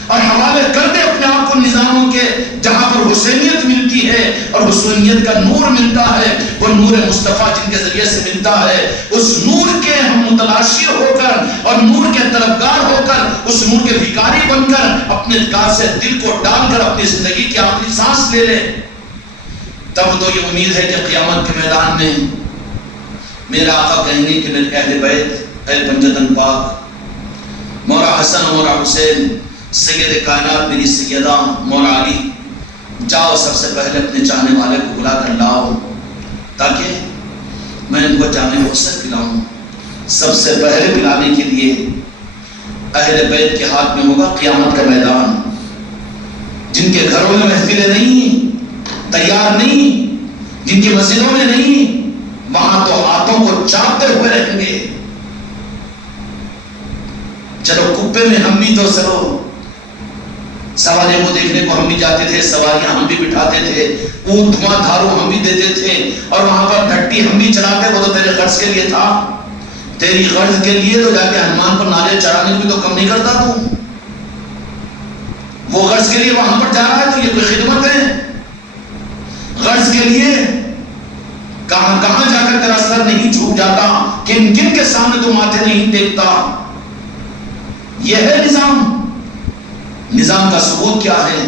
اور حوالے کر دے اپنے آپ کو نظاموں کے جہاں پر حسینیت ملتی ہے اور حسینیت کا نور ملتا ہے، وہ نور مصطفیٰ جن کے ذریعے سے ملتا ہے، اس نور کے ہم متلاشی ہو کر اور نور کے طلبگار ہو کر، اس نور کے بھکاری بن کر اپنے گار سے دل کو ڈال کر اپنی زندگی کی آخری سانس لے لے، تب تو یہ امید ہے کہ قیامت کے میدان میں میرا آقا کہیں گے کہ میرے اہل بیت، اے پنجتن پاک، مولا حسن و مولا حسین، سید کائنات میری سیدہ مولا علی، جاؤ سب سے پہلے اپنے چاہنے والے کو بلا کر لاؤ تاکہ میں ان کو جامع کوثر پلاؤں۔ سب سے پہلے پلانے کے لیے اہل بیت کے ہاتھ میں ہوگا قیامت کا میدان۔ جن کے گھروں میں محفلیں نہیں، تیار نہیں، جن کی مسجدوں میں نہیں، وہاں تو ہاتھوں کو چاپتے ہوئے رہیں گے۔ چلو کپے میں ہم بھی تو چلو سواریوں کو دیکھنے کو ہم بھی جاتے تھے، سواریاں ہم بھی بٹھاتے تھے، اونٹ دھواں دھارو ہم بھی دیتے تھے، اور وہاں پر ڈھٹی ہم بھی چڑھاتے، وہ تو تیرے غرض کے لیے تھا، تیری غرض کے لیے تو جا کے ہنومان پر ناریل چڑھانے کو بھی تو کم نہیں کرتا تو، وہ غرض کے لیے وہاں پر جا رہا ہے تو یہ کوئی خدمت ہے؟ غرض کے لیے کہاں کہاں جا کر تیرا سر نہیں جھک جاتا، کن کن کے سامنے تو ماتھے نہیں ٹیکتا۔ یہ ہے نظام۔ نظام کا ثبوت کیا ہے؟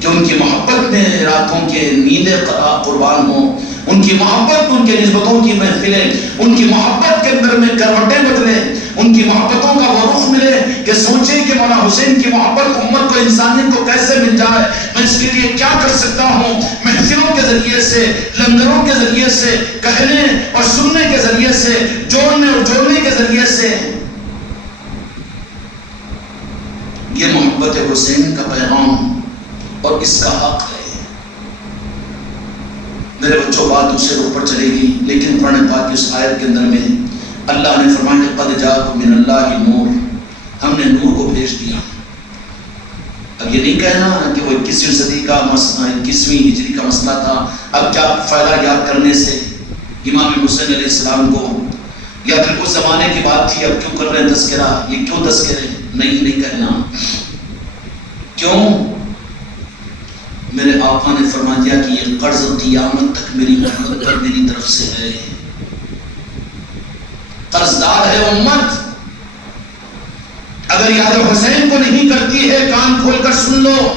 کہ ان کی محبت میں راتوں کے نیندیں قربان ہوں، ان کی محبت میں ان کے نسبتوں کی محفلیں، ان کی محبت کے اندر میں کروٹیں بدلیں، ان کی محبتوں کا وہ رخ ملے کہ سوچیں کہ مولا حسین کی محبت امت کو، انسانیت کو کیسے مل جائے، میں اس کے لیے کیا کر سکتا ہوں۔ محفلوں کے ذریعے سے، لنگروں کے ذریعے سے، کہنے اور سننے کے ذریعے سے، جوڑنے اور جوڑنے کے ذریعے سے، یہ محبت حسین کا پیغام اور اس کا حق ہے۔ میرے بچوں بات دوسرے رخ پر چلے گی، لیکن قرآن پاک کی اس آیت کے اندر میں اللہ نے فرمایا کہ قد جاءکم من اللہ نور، ہم نے نور کو بھیج دیا۔ اب یہ نہیں کہنا کہ وہ 21ویں صدی کا 21ویں ہجری کا مسئلہ تھا، اب کیا فائدہ یاد کرنے سے امام حسین علیہ السلام کو، یا پھر اس زمانے کی بات تھی اب کیوں کر رہے ہیں تذکرہ، یہ کیوں تذکرے؟ نہیں کہنا۔ کیوں؟ میرے آقا نے فرما دیا کہ یہ قرض قیامت تک میری امت پر میری طرف سے ہے۔ قرضدار ہے امت، اگر یاد حسین کو نہیں کرتی ہے کان کھول کر سن لو،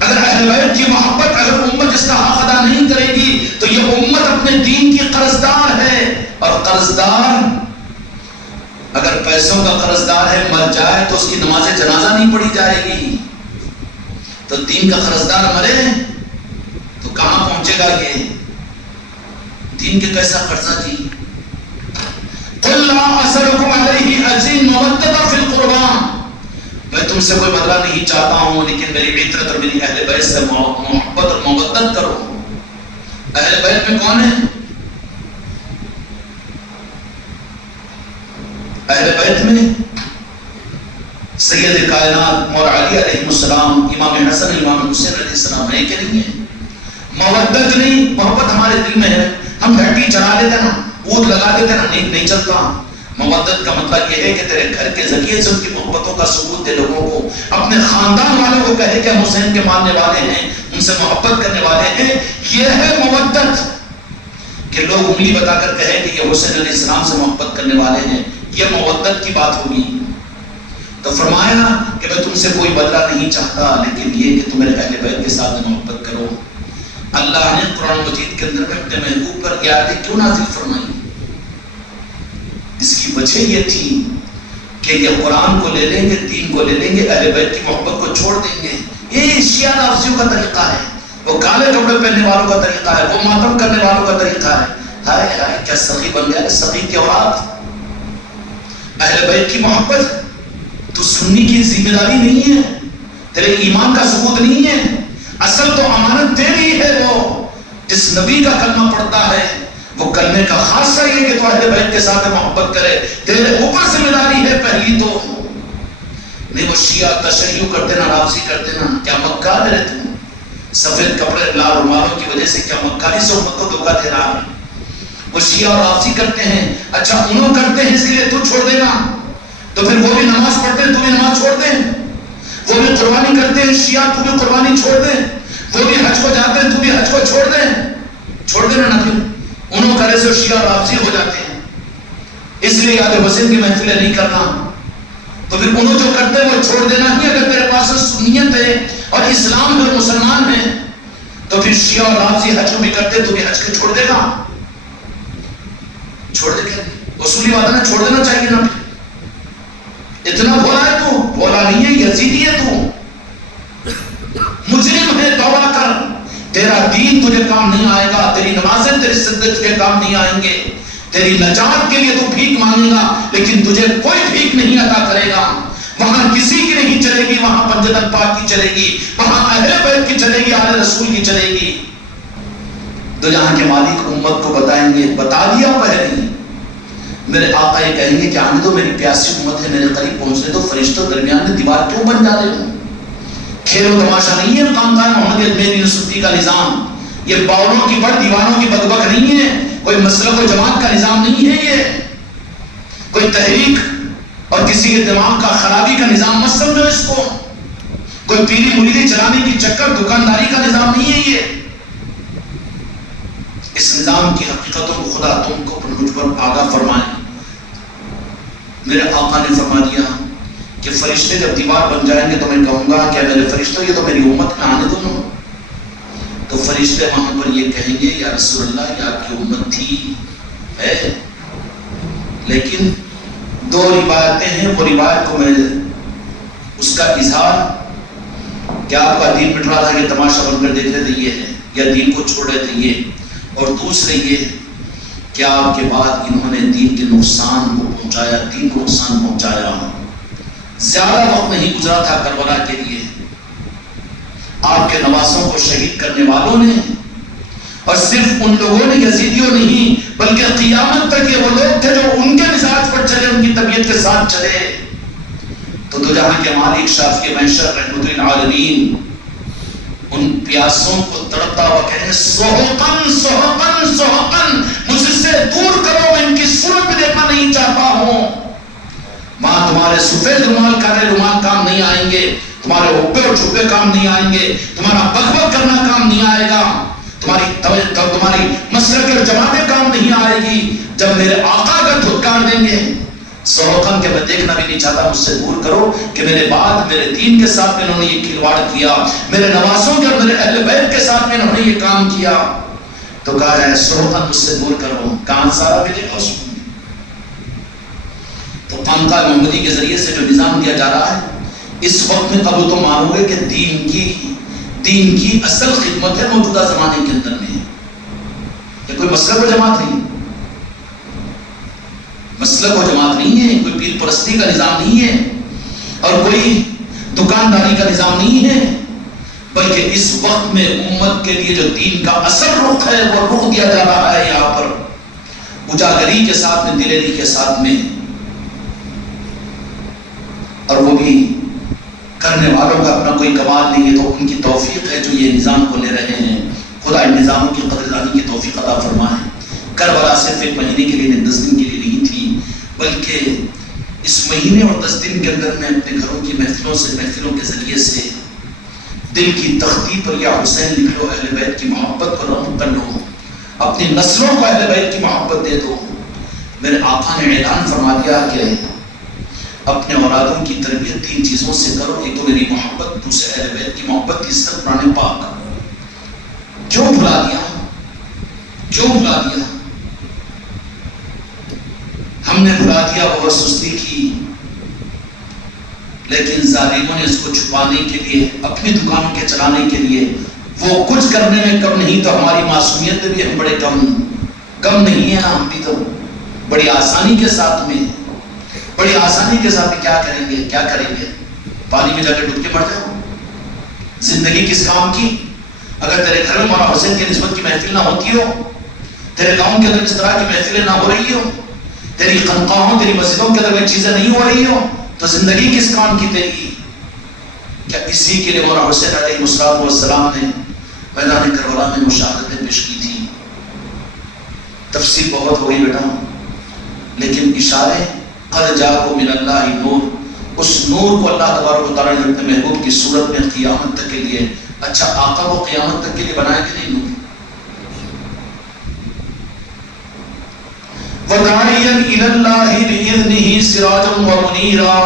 اگر اہل بیت کی محبت، اگر امت اس کا حق ادا نہیں کرے گی تو یہ امت اپنے دین کی قرضدار ہے، اور قرضدار اگر پیسوں کا قرضدار ہے، مر جائے تو اس کی نماز جنازہ نہیں پڑھی جائے گی، تو دین کا قرضدار مرے تو کہاں پہنچے گا؟ یہ دین کے کیسا قرضہ جی؟ قُلْ لَا أَسْأَلُكُمْ عَلَيْهِ أَجْرًا مَوَدَّةً فِي الْقُرْبَىٰ، میں تم سے کوئی بدلہ نہیں چاہتا ہوں، لیکن میری عطرت اور میری اہل بیت سے محبت اور مودت کرو۔ اہل بیت میں کون ہے؟ اہل بیت میں سید کائنات مولا علی علیہ السلام، امام حسن، امام حسین علیہ السلام ہے کہ نہیں ہے؟ مودت نہیں، محبت ہمارے دل میں ہے، ہم گھنٹی چلا لیتے نا، اونٹ لگا دیتے نا، نہیں چلتا۔ مودت کا مطلب یہ ہے کہ تیرے گھر کے ذریعے سے ان کی محبتوں کا ثبوت دے، لوگوں کو، اپنے خاندان والوں کو کہے کہ ہم حسین کے ماننے والے ہیں، ان سے محبت کرنے والے ہیں، یہ ہے مودت۔ کہ لوگ انگلی بتا کر کہیں کہ یہ حسین علیہ السلام سے محبت کرنے والے ہیں، یہ مودت کی بات ہوگی۔ تو فرمایا کہ میں تم سے کوئی بدلہ نہیں چاہتا، لیکن یہ کہ تم میرے اہل بیت کے ساتھ محبت کرو۔ اللہ نے قرآن مجید کے اندر میں اپنے محبوب پر یہ آیتیں کیوں نازل فرمائی؟ اس کی وجہ یہ تھی کہ یہ قرآن کو لے لیں گے، دین کو لے لیں گے، اہل بیت کی محبت کو چھوڑ دیں گے۔ یہ شیعہ رافضیوں کا طریقہ ہے، وہ کالے کپڑے پہننے والوں کا طریقہ ہے، وہ ماتم کرنے والوں کا طریقہ ہے۔ ہائے ہائے کیا سخی بن گیا ہے، سخی کی اولاد۔ اہل بیت کی محبت تو سنی کی ذمہ داری نہیں ہے، تیرے ایمان کا ثبوت نہیں ہے۔ اصل تو امانت تیری ہے، وہ جس نبی کا کلمہ پڑھتا ہے وہ کلمے کا خاصہ یہ کہ تو اہل بیت کے ساتھ محبت کرے، تیرے اوپر ذمہ داری ہے پہلی تو۔ نہیں وہ شیعہ تشیع کرتے نا، رافضی کرتے نا، کیا مکار ہے تم؟ سفید کپڑے لال رومالوں کی وجہ سے کیا مکاری سے امت کو دھوکہ دے رہا ہے؟ وہ شیعہ اور رافضی کرتے ہیں، اچھا انہوں کرتے ہیں اس لیے تو چھوڑ دے گا؟ تو پھر وہ بھی نماز پڑھتے ہیں تو بھی نماز چھوڑ دیں، وہ بھی قربانی کرتے ہیں شیعہ تو بھی قربانی چھوڑ دیں، وہ بھی حج کو جاتے ہیں تو بھی حج کو چھوڑ دیں؟ چھوڑ دینا نہ پھر انہوں کرے سے شیعہ رافضی ہو جاتے ہیں، اس لیے یاد حسین کی محفلیں نہیں کرنا۔ تو پھر انہوں جو کرتے ہیں وہ چھوڑ دینا ہی۔ اگر تیرے پاس سنیت ہے اور اسلام ہے، مسلمان ہے، تو پھر شیعہ اور رافضی حج کو بھی کرتے تو بھی حج کو چھوڑ دے گا؟ چھوڑ دے گا؟ اصولی بات ہے نا، چھوڑ دینا چاہیے نا۔ اتنا بھولا ہے تو؟ بھولا نہیں ہے، یزیدی ہے تو، مجرم ہے، توبہ کر۔ تیرا دین تجھے کام نہیں آئے گا، تیری نمازیں تیری سجدے تجھے کام نہیں آئیں گے، تیری نجات کے لیے تو بھیک مانگے گا لیکن تجھے کوئی بھیک نہیں عطا کرے گا۔ وہاں کسی کی نہیں چلے گی، وہاں پنجتن پاک کی چلے گی، وہاں اہل بیت کی چلے گی، اہل رسول کی چلے گی۔ تو جہاں کے مالک امت کو بتائیں گے، بتا دیا پہلے میرے آقا یہ کہیں گے کہ آنے دو، میری پیاسی امت ہے، میرے قریب پہنچنے دو، فرشتوں درمیان میں دیوار کیوں بن جا رہے ہو؟ کھیل و تماشا نہیں ہے خاندان محمد اجمیری نصرتی کا نظام، یہ باولوں کی بڑ دیوانوں کی بکبک نہیں ہے، کوئی مسلک و جماعت کا نظام نہیں ہے، یہ کوئی تحریک اور کسی کے دماغ کا خرابی کا نظام مت سمجھو اس کو، کوئی پیری مریدی چلانے کی چکر دکانداری کا نظام نہیں ہے یہ۔ اس نظام کی حقیقتوں کو خدا تم کو مجھ پر آگاہ فرمائے۔ میرے آقا نے فرما دیا کہ فرشتے جب دیوار بن جائیں گے تو میں کہوں گا کہ میرے فرشتوں یہ تو میری امت میں آنے دو۔ تو فرشتے وہاں پر یہ کہیں گے یا رسول اللہ یہ آپ کی امت تھی ہے، لیکن دو روایتیں ہیں، وہ روایت کو میں اس کا اظہار کیا آپ کا دین مٹ رہا تھا کہ تماشا بن کر دیکھ رہے تھے یہ ہے، یا دین کو چھوڑ رہے تھے یہ، اور دوسرے یہ کہ آپ کے بعد انہوں نے دین کے نقصان کو پہنچایا، دین کو نقصان پہنچایا۔ زیادہ وقت نہیں گزرا تھا کربلا کے لیے، آپ کے نواسوں کو شہید کرنے والوں نے، اور صرف ان لوگوں نے، یزیدیوں نہیں بلکہ قیامت تک یہ وہ لوگ تھے جو ان کے مزاج پر چلے، ان کی طبیعت کے ساتھ چلے۔ تو جہاں کے مالک شافی محشر رحمت للعالمین ان پیاسوں کو تڑپتا ہوا کہیں سحقن سحقن سحقن، مجھ سے دور کرو، میں ان کی صورت بھی دیکھنا نہیں چاہتا ہوں۔ ماں تمہارے سفید رومال کالے رومال کام نہیں آئیں گے، تمہارے ہوپے اور چھپے کام نہیں آئیں گے، تمہارا بکبک کرنا کام نہیں آئے گا، تمہاری مسلک اور جماعتیں کام نہیں آئے گی جب میرے آقا کا دھتکار دیں گے۔ سوکن کہ میں دیکھنا بھی نہیں چاہتا، مجھ سے دور کرو کہ میرے بعد میرے دین کے ساتھ میں انہوں نے یہ کھلواڑ کیا، میرے نواسوں کے اور میرے اہل بیت کے ساتھ میں انہوں نے یہ کام کیا۔ تو کہا جائے سوکن مجھ سے دور کرو، کہاں سارا ملے گا اس میں؟ تو خانقاہ محمدی کے ذریعے سے جو نظام دیا جا رہا ہے، اس وقت میں اب تو معلوم ہے کہ دین کی اصل خدمت ہے موجودہ زمانے کے اندر میں، یہ کوئی مسلک و جماعت نہیں، مسلک و جماعت نہیں ہے، کوئی پیر پرستی کا نظام نہیں ہے، اور کوئی دکانداری کا نظام نہیں ہے، بلکہ اس وقت میں امت کے لیے جو دین کا اصل رخ ہے وہ رخ دیا جا رہا ہے یہاں پر اجاگری کے ساتھ میں، دلیری کے ساتھ میں، اور وہ بھی کرنے والوں کا اپنا کوئی کمال نہیں ہے، تو ان کی توفیق ہے جو یہ نظام کو لے رہے ہیں۔ خدا ان نظاموں کی قدردانی کی توفیق عطا فرمائے۔ کربلا صرف ایک مہینے کے لیے، 10 دن کے لیے نہیں تھی، بلکہ اس مہینے اور 10 دن کے اندر میں اپنے گھروں کی محفلوں کے ذریعے سے دل کی تختی پر یا حسین لکھ لو، اہل بیت کی محبت کو رقم کر لو، اپنی نسلوں کو اہل بیت کی محبت دے دو۔ میرے آقا نے اعلان فرما دیا کہ اپنے اولادوں کی تربیت 3 چیزوں سے کرو، ایک تو میری محبت، دوسرے اہل بیت کی محبت، تیسرا قرآن پاک۔ کیوں بھلا دیا؟ کیوں بھلا دیا؟ ہم ہم نے بھلا دیا، بہت سستی کی، لیکن ظالموں نے اس کو چھپانے کے لیے، اپنی دکانوں کے چلانے کے لیے وہ کچھ کرنے میں کم نہیں، تو ہماری معصومیت میں بھی ہم بڑے کم نہیں ہیں نا. ہم بھی تو بڑی آسانی کے ساتھ کیا کریں گے؟ پانی میں جا کے ڈوب کے مر جاؤ. زندگی کس کام کی؟ اگر تیرے گھر میں مولانا حسین کی نسبت کی محفل نہ ہوتی ہو، تیرے گاؤں کے اندر اس طرح کی محفلیں نہ ہو رہی ہو، تیری خانقاہوں تیری مسجدوں کے اندر میں چیزیں نہیں ہو رہی ہو، تو زندگی کس کام کی تیری؟ کیا اسی کے لیے مولانا حسین علیہ السلام نے میدان کربلا میں مشاہدتیں پیش کی تھی؟ تفصیل بہت ہوئی بیٹا، لیکن اشارے قد جاءکم من اللہ نور، اس نور کو اللہ تبارک و تعالیٰ نے اپنے محبوب کی صورت میں قیامت تک کے لیے، اچھا آقا کو قیامت تک کے لیے بنایا کہ نہیں نور؟ وَدَاعِيًا إِلَى اللَّهِ بِإِذْنِهِ سِرَاجًا وَمُنِيرًا،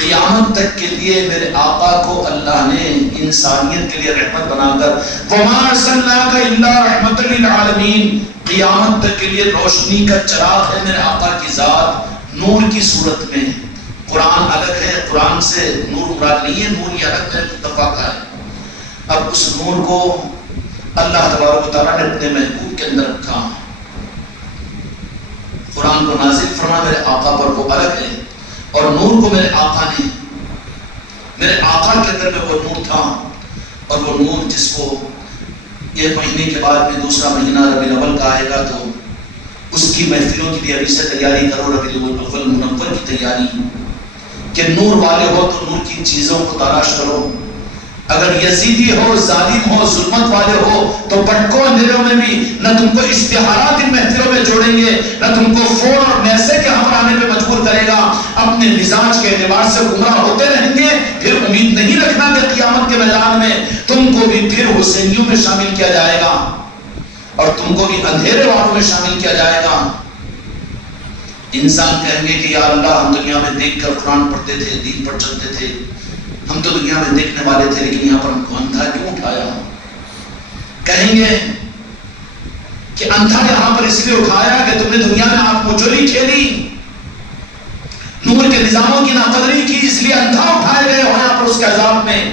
قیامت تک کے لیے میرے آقا کو اللہ نے انسانیت کے لیے رحمت بنا کر، وَمَا أَرْسَلْنَاكَ إِلَّا رَحْمَةً لِلْعَالَمِينَ، قیامت تک کے لیے روشنی کا چراغ ہے میرے آقا کی ذات نور کی صورت میں. قرآن الگ ہے، قرآن سے نور مراد نہیں ہے، نور یہ الگ ہے، متفق ہے. اب اس نور کو اللہ تبارک و تعالیٰ نے اپنے محبوب کے اندر رکھا، قرآن کو نازل فرما میرے آقا پر، وہ الگ ہے. اور نور کو میرے آقا نے، میرے آقا کے اندر میں وہ نور تھا، اور وہ نور جس کو ایک مہینے کے بعد میں دوسرا مہینہ ربیع الاول کا آئے گا، تو اس کی محفلوں کی بھی ابھی سے تیاری کرو، ربیع الاول منور کی تیاری، کہ نور والے ہو تو نور کی چیزوں کو تلاش کرو. اگر یزیدی ہو، ظالم ہو، ظلمت والے ہو، تو بھٹکو اندھیروں میں بھی، نہ تم کو اشتہارات ان محفلوں میں جوڑیں گے، نہ تم کو فون اور میسج کے ہم آنے پہ مجبور کرے گا. اپنے مزاج کے اعتبار سے گمراہ ہوتے رہیں گے، پھر امید نہیں رکھنا کہ قیامت کے میدان میں تم کو بھی پھر حسینیوں میں شامل کیا جائے گا، اور تم کو بھی اندھیرے والوں میں شامل کیا جائے گا. انسان کہیں گے کہ یا اللہ، ہم دنیا میں دیکھ کر قرآن پڑھتے تھے، دین پر چلتے تھے، ہم تو دنیا میں دیکھنے والے تھے، لیکن یہاں پر ہم کو اندھا کیوں اٹھایا؟ کہیں گے کہ اندھا یہاں پر اس لیے اٹھایا کہ تم نے دنیا میں آپ مجوری کھیلی، نور کے نظاموں کی ناقدری کی، اس لیے اندھا اٹھائے گئے ہو یہاں پر اس کے عذاب میں.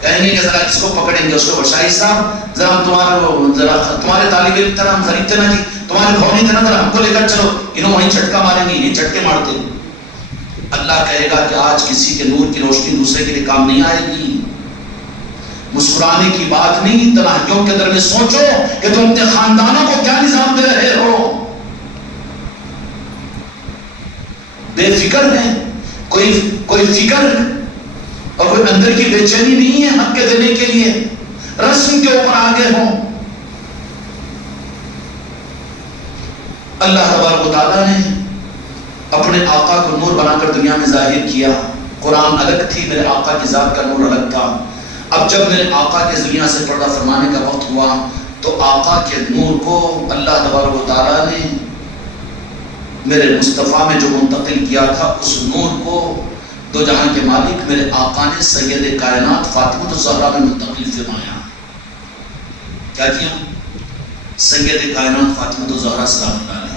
کہیں گے کہ ذرا اس کو پکڑیں گے، اس کو بشائی صاحب ذرا تمہارے طالب علم طرح ہم غریب تھے نا جی، تمہارے بھونی تھے نا، ذرا ہم کو لے کر چلو، انہوں وہیں جھٹکا ماریں گے، یہ جھٹکے مارتے. اللہ کہے گا کہ آج کسی کے نور کی روشنی دوسرے کے لیے کام نہیں آئے گی. مسکرانے کی بات نہیں، تنہائیوں کے اندر میں سوچو کہ تم اپنے خاندانوں کو کیا نظام دے رہے ہو. بے فکر ہے، کوئی فکر اور کوئی اندر کی بے چینی نہیں ہے حق کے دینے کے لیے، رسم کے اوپر آگے ہوں. اللہ تبارک و تعالیٰ نے اپنے آقا کو نور بنا کر دنیا میں ظاہر کیا. قرآن الگ تھی، میرے آقا کی ذات کا نور الگ تھا. اب جب میرے آقا کے دنیا سے پردہ فرمانے کا وقت ہوا، تو آقا کے نور کو اللہ تبارک و تعالیٰ نے میرے مصطفیٰ میں جو منتقل کیا تھا، اس نور کو دو جہاں کے مالک میرے آقا نے سید کائنات فاطمہ الزہرا میں منتقل فرمایا. کیا کیا؟ سید کائنات فاطمہ الزہرا سلام اللہ علیہ،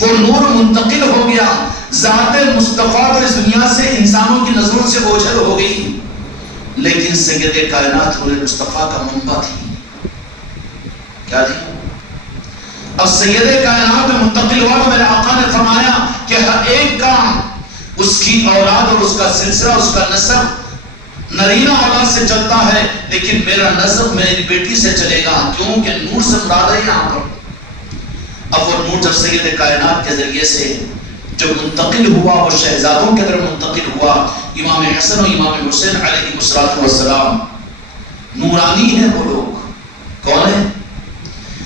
وہ نور منتقل ہو گیا. ذات مصطفیٰ تو اس دنیا سے انسانوں کی نظروں سے اوجھل ہو گئی، لیکن سید کائنات نور مصطفیٰ کا منبع تھی. کیا تھی؟ اب سید کائنات میں منتقل ہوا تو میرے آقا نے فرمایا کہ ہر ایک کا اس کی اولاد اور اس کا سلسلہ، اس کا نسب نرینہ اولاد سے چلتا ہے، لیکن میرا نسب میری بیٹی سے چلے گا. کیوں کہ نور سے مراد ہے یہاں پر. اب وہ نور جب سید کائنات کے ذریعے سے جو منتقل ہوا، وہ شہزادوں کے اندر منتقل ہوا. امام حسن و امام حسین علیہ السلام نورانی ہیں وہ لوگ. کون ہیں؟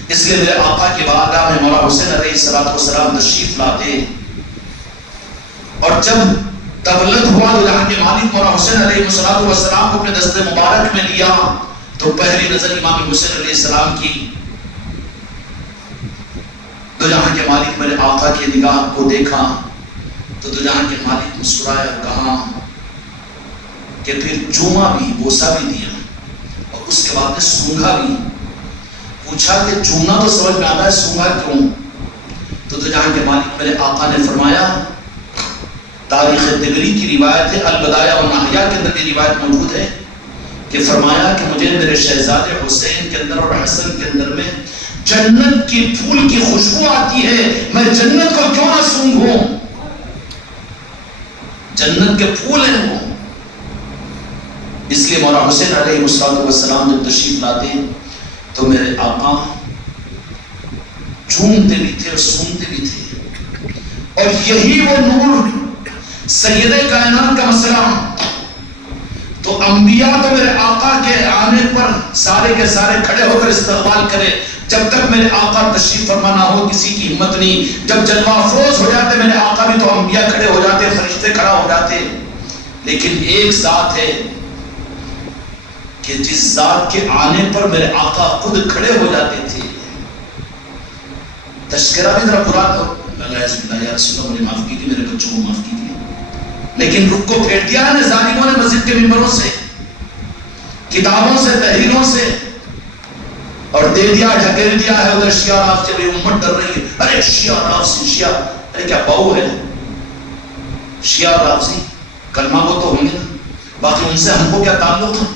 اس لیے میرے آقا کی بارگاہ میں مولا حسین علیہ السلام تشریف لاتے، اور جب تولد ہوا تو جہاں کے مالک مولا حسین علیہ السلام کو اپنے دست مبارک میں لیا، تو پہلی نظر امام حسین علیہ السلام کی دو جہاں کے مالک میرے آقا کی نگاہ کو دیکھا، تو دو جہاں کے مالک مسکرایا اور کہا کہ پھر چوما بھی، بوسا بھی دیا، اور اس کے بعد میں سونگا بھی. پوچھا کہ چومنا تو سمجھ میں آتا ہے، سونگا کیوں؟ تو جہاں کے مالک میرے آقا نے فرمایا، تاریخ طبری کی روایت ہے، البدایہ والنہایہ کے اندر یہ روایت موجود ہے کہ فرمایا کہ مجھے میرے شہزادے حسین کے اندر اور حسن کے اندر میں جنت کی پھول کی خوشبو آتی ہے، میں جنت کو کیوں نہ سونگھوں؟ جنت کے پھول ہیں وہ۔ اس لیے مولا حسین علیہ السلام جب تشریف لاتے تو میرے آقا چومتے بھی تھے اور سونتے بھی تھے، اور یہی وہ نور سید کائنات کا مسئلہ۔ تو انبیاء تو میرے آقا کے آنے پر سارے کے سارے کھڑے ہو کر استقبال کرے، جب تک میرے آقا تشریف فرما نہ ہو کسی کی ہمت نہیں۔ جب جلوہ افروز ہو جاتے میرے آقا بھی تو انبیاء کھڑے ہو جاتے، فرشتے کھڑا ہو جاتے۔ لیکن ایک ذات ہے کہ جس ذات کے آنے پر میرے آقا خود کھڑے ہو جاتے تھے۔ تذکرہ بھی ذرا برا تو اللہ یا رسول اللہ مجھے معاف کیجیے، میرے بچوں کو معاف کیجیے، لیکن رخ کو پھیر دیا ہے ظالموں نے مسجد کے ممبروں سے، کتابوں سے، تحریروں سے، اور دے دیا، ڈھکیل دیا ہے ادھر شیعہ رافضی، بھی امت ڈر رہی ہے، ارے شیعہ رافضی، شیعہ، ارے کیا باؤ ہے شیعہ رافضی؟ کلمہ وہ تو ہوں گے نا، باقی ان سے ہم کو کیا تعلق ہے؟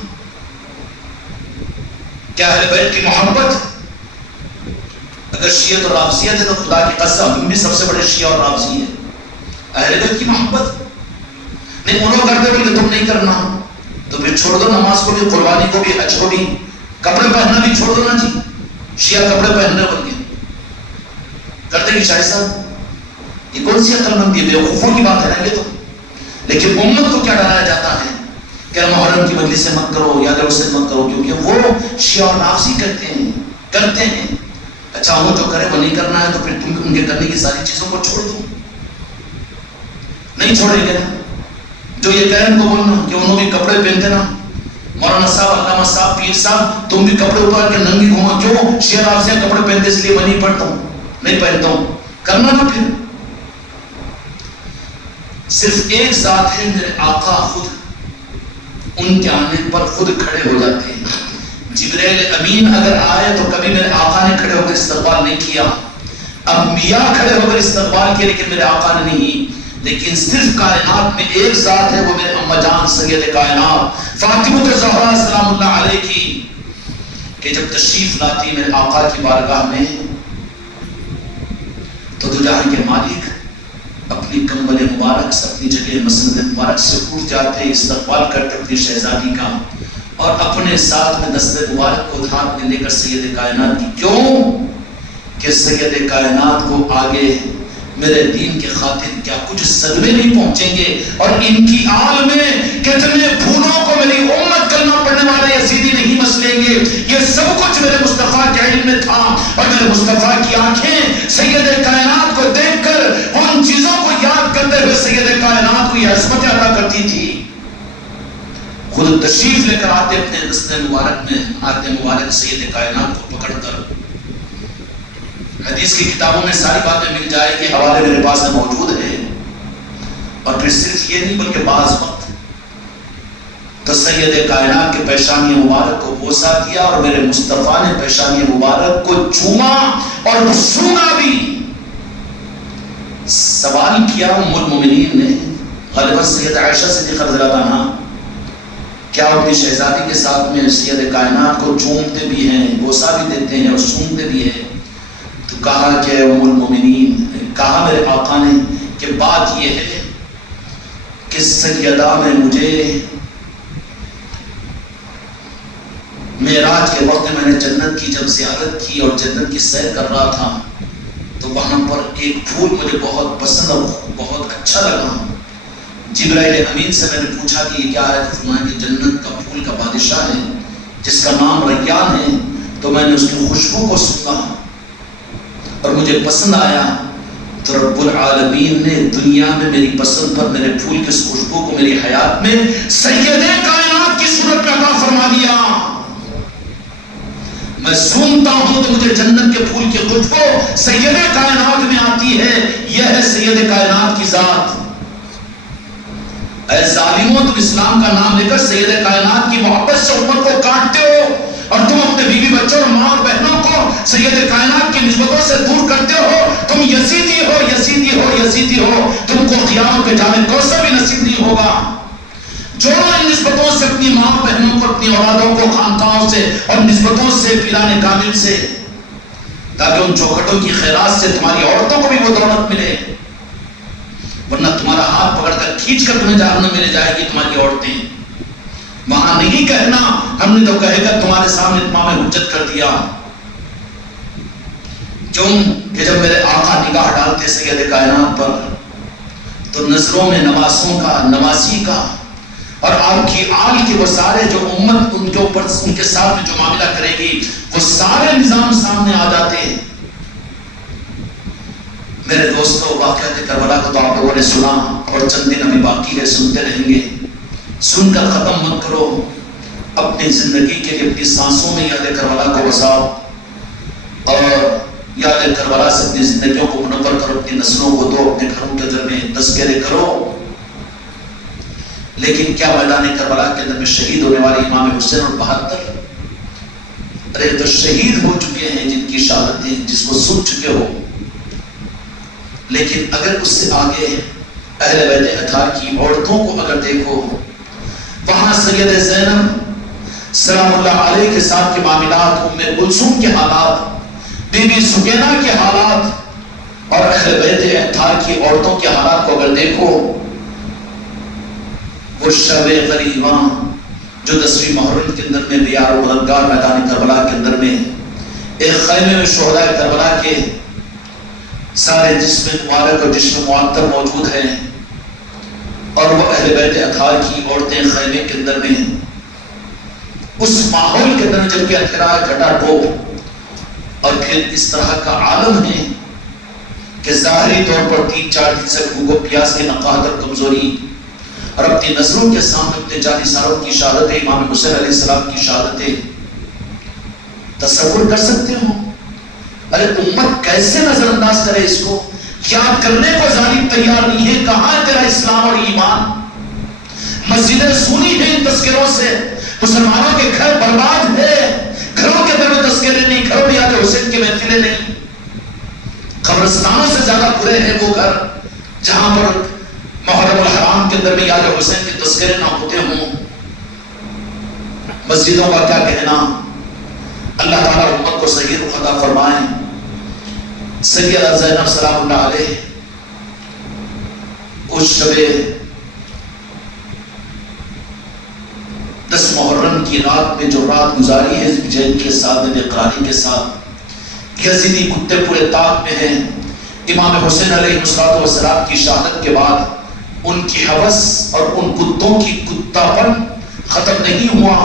کیا اہل بیت کی محبت؟ اگر شیعہ اور رافضیت ہے تو خدا کی قسم ہم بھی سب سے بڑے شیعہ اور رافضی ہیں۔ اہل بیت کی محبت نہیں، انہوں کرتے بولے تم نہیں کرنا تو پھر چھوڑ دو، نماز کو بھی، قربانی کو بھی، حج کو بھی، کپڑے پہننا بھی چھوڑ دو نا جی۔ شیعہ کپڑے پہننے بن گئے، کرتے کہ شاہد صاحب یہ کون سی عقل مندی ہے؟ بیوقوفوں کی بات ہے نا یہ تو۔ لیکن امت کو کیا ڈرایا جاتا ہے کہ محرم کی مجلس سے مت کرو یا سے مت کرو، کیونکہ وہ شیعہ اور رافضی کرتے ہیں۔ اچھا وہ جو کرے وہ نہیں کرنا ہے تو پھر تم ان کے کرنے کی ساری چیزوں کو چھوڑ دو، نہیں چھوڑیں گے نا۔ جو یہ کہہ ان کو بولنا کہ انہوں بھی کپڑے پہنتے نا، مولانا صاحب، علامہ صاحب، پیر صاحب، تم بھی کپڑے اتار کے ننگی گھوما، کیوں؟ شیعہ رافضی کپڑے پہنتے اس لیے میں نہیں پڑھتا ہوں، نہیں پہنتا ہوں، کرنا نا۔ پھر صرف ایک ذات ہے میرے آقا خود ان کے آنے پر خود کھڑے ہو جاتے ہیں۔ جبرائیل امین اگر آئے تو کبھی میرے آقا نے کھڑے ہو کر استقبال نہیں کیا، انبیاء کھڑے ہو کر استقبال کیا، لیکن میرے آقا نے نہیں۔ لیکن صرف کائنات میں ایک ذات ہے، وہ میرے اما جان سید کائنات فاطمہ الزہرا سلام اللہ علیہ کی، کہ جب تشریف لاتی میرے آقا کی بارگاہ میں تو دو جہاں کے مالک اپنی کمبل مبارک سے، اپنی جگہ مسند مبارک سے اٹھ جاتے، استقبال کرتے اپنی شہزادی کا، اور اپنے ساتھ میں دست مبارک کو ہاتھ میں لے کر سید کائنات کی۔ کیوں کہ سید کائنات کو آگے میرے دین کے خاطر کیا کچھ صدمے نہیں پہنچیں گے، اور ان کی آل میں کتنے پھولوں کو میری امت کلمہ پڑھنے والے یزیدی نہیں مسلیں گے۔ یہ سب کچھ میرے مصطفیٰ کے علم میں تھا، اور میرے مصطفیٰ کی آنکھیں سید کائنات کو دیکھ کر ان چیزوں کو یاد کرتے ہوئے سید کائنات کو یہ عظمت عطا کرتی تھی۔ خود تشریف لے کر آتے اپنے دست مبارک میں، ہاتھ مبارک سید کائنات کو پکڑ کر، حدیث کی کتابوں میں ساری باتیں مل جائے گی، حوالے میرے پاس موجود ہے۔ اور پھر صرف یہ نہیں بلکہ بعض وقت تو سید کائنات کے پیشانی مبارک کو بوسہ دیا، اور میرے مصطفیٰ نے پیشانی مبارک کو چوما اور سونا بھی۔ سوال کیا ام المومنین نے، غالباً سید عائشہ صدیقہ رضی اللہ عنہا، کیا اپنی شہزادی کے ساتھ میں سید کائنات کو چومتے بھی ہیں، بوسہ بھی دیتے ہیں اور سونتے بھی ہیں؟ تو کہا کہ ام المومنین، کہا میرے آقا نے کہ بات یہ ہے کہ سیدہ میں مجھے معراج کے وقت میں نے جنت کی جب زیارت کی اور جنت کی سیر کر رہا تھا تو وہاں پر ایک پھول مجھے بہت پسند اور بہت اچھا لگا۔ جبرائیل امین سے میں نے پوچھا کہ یہ کیا ہے، تو فرمایا کہ جنت کا پھول کا بادشاہ ہے جس کا نام ریان ہے، تو میں نے اس کی خوشبو کو سنا اور مجھے پسند آیا، تو رب العالمین نے دنیا میں میری پسند پر میرے پھول کی اس خوشبو کو میری حیات میں سید کائنات کی صورت میں عطا فرما دیا۔ میں سنتا ہوں تو مجھے جنت کے پھول کی خوشبو سید کائنات میں آتی ہے، یہ ہے سید کائنات کی ذات۔ اے ظالموں، تم اسلام کا نام لے کر سید کائنات کی محبت سے امت کو کاٹتے ہو، اور تم اپنے بیوی بچوں اور ماں اور بہنوں کو سید کائنات کی نسبتوں سے دور کرتے ہو، تم یزیدی ہو، یزیدی ہو، یزیدی ہو، تم کو قیامت پہ جانے کوسا بھی نصیب نہیں ہوگا۔ جوڑو ان نسبتوں سے اپنی ماں بہنوں کو، اپنی اولادوں کو، خاندانوں سے اور نسبتوں سے، پیران کامل سے، تاکہ ان چوکھٹوں کی خیرات سے تمہاری عورتوں کو بھی وہ دولت ملے، ورنہ تمہارا ہاتھ پکڑ کر کھینچ کر تمہیں جہنم میں لے جائے گی تمہاری عورتیں۔ وہاں نہیں کہنا ہم نے تو کہے گا تمہارے سامنے اتمام حجت کر دیا۔ کیوں کہ جب میرے آقا نگاہ ڈالتے سید کائنات پر تو نظروں میں نواسوں کا، نواسی کا اور آپ کی آل کے وہ سارے جو امت ان کے اوپر، ان کے ساتھ میں جو معاملہ کرے گی، وہ سارے نظام سامنے آ جاتے ہیں۔ میرے دوستو، واقعات کربلا کو تو آپ لوگوں نے سنا اور چند دن ابھی باقی ہے، سنتے رہیں گے۔ سن کر ختم مت کرو، اپنی زندگی کے لیے اپنی سانسوں میں یاد کربلا کو بساؤ اور یاد کربلا سے اپنی زندگیوں کو منور کرو، اپنی نسلوں کو دو، اپنے گھروں کے اندر میں تذکرے کرو۔ لیکن کیا میدان کربلا کے اندر میں شہید ہونے والے امام حسین اور 72 ارے تو شہید ہو چکے ہیں جن کی شہادتیں جس کو سن چکے ہو، لیکن اگر اس سے آگے اہل بیت اطہار کی عورتوں کو اگر دیکھو، وہاں سید زینب سلام اللہ علیہ کے ساتھ کے معاملات، ام کلثوم کے حالات، بی بی سکینہ کے حالات اور اہل بیت اطہار کی عورتوں کے حالات کو اگر دیکھو، وہ شب غریباں جو 10ویں محرم کے اندر میں دیار و مددگار میدان کربلا کے اندر میں ایک خیمے میں شہداء کربلا کے سارے جسم مبارک اور جسم معطر موجود ہیں، اور وہ اہل بیت اطہار کی عورتیں خیمے کے اندر میں اس ماحول کے اندر جب کہ اندھیرا گھٹا ٹوپ اور پھر اس طرح کا عالم ہے کہ ظاہری طور پر 3-4 دن سے بھوک و پیاس کی نقاہت اور کمزوری، اور اپنی نظروں کے سامنے اپنے جانی ساروں کی شہادتیں، امام حسین علیہ السلام کی شہادتیں تصور کر سکتے ہو؟ ارے امت کیسے نظر انداز کرے اس کو؟ یاد کرنے کو ظالم تیار نہیں ہے۔ کہاں تیرا اسلام اور ایمان؟ مسجدیں سونی ہیں ان تذکروں سے، مسلمانوں کے گھر برباد ہے، گھروں کے اندر میں تذکرے نہیں، گھروں میں یاد حسین کی محفلیں نہیں۔ قبرستانوں سے زیادہ برے ہیں وہ گھر جہاں پر محرم الحرام کے اندر میں یاد حسین کے تذکرے نہ ہوتے ہوں۔ مسجدوں کا کیا کہنا؟ اللہ تعالیٰ امت کو صحیح رخ عطا فرمائے۔ سیدہ زینب سلام اللہ علیہ اس شب 10 محرم کی رات میں جو رات گزاری ہے جن کے ساتھ بے قراری کے ساتھ، یزیدی کتے پورے تاک میں ہیں۔ امام حسین علیہ السلام کی شہادت کے بعد ان کی حوث اور ان کتوں کی کتا پن ختم نہیں ہوا،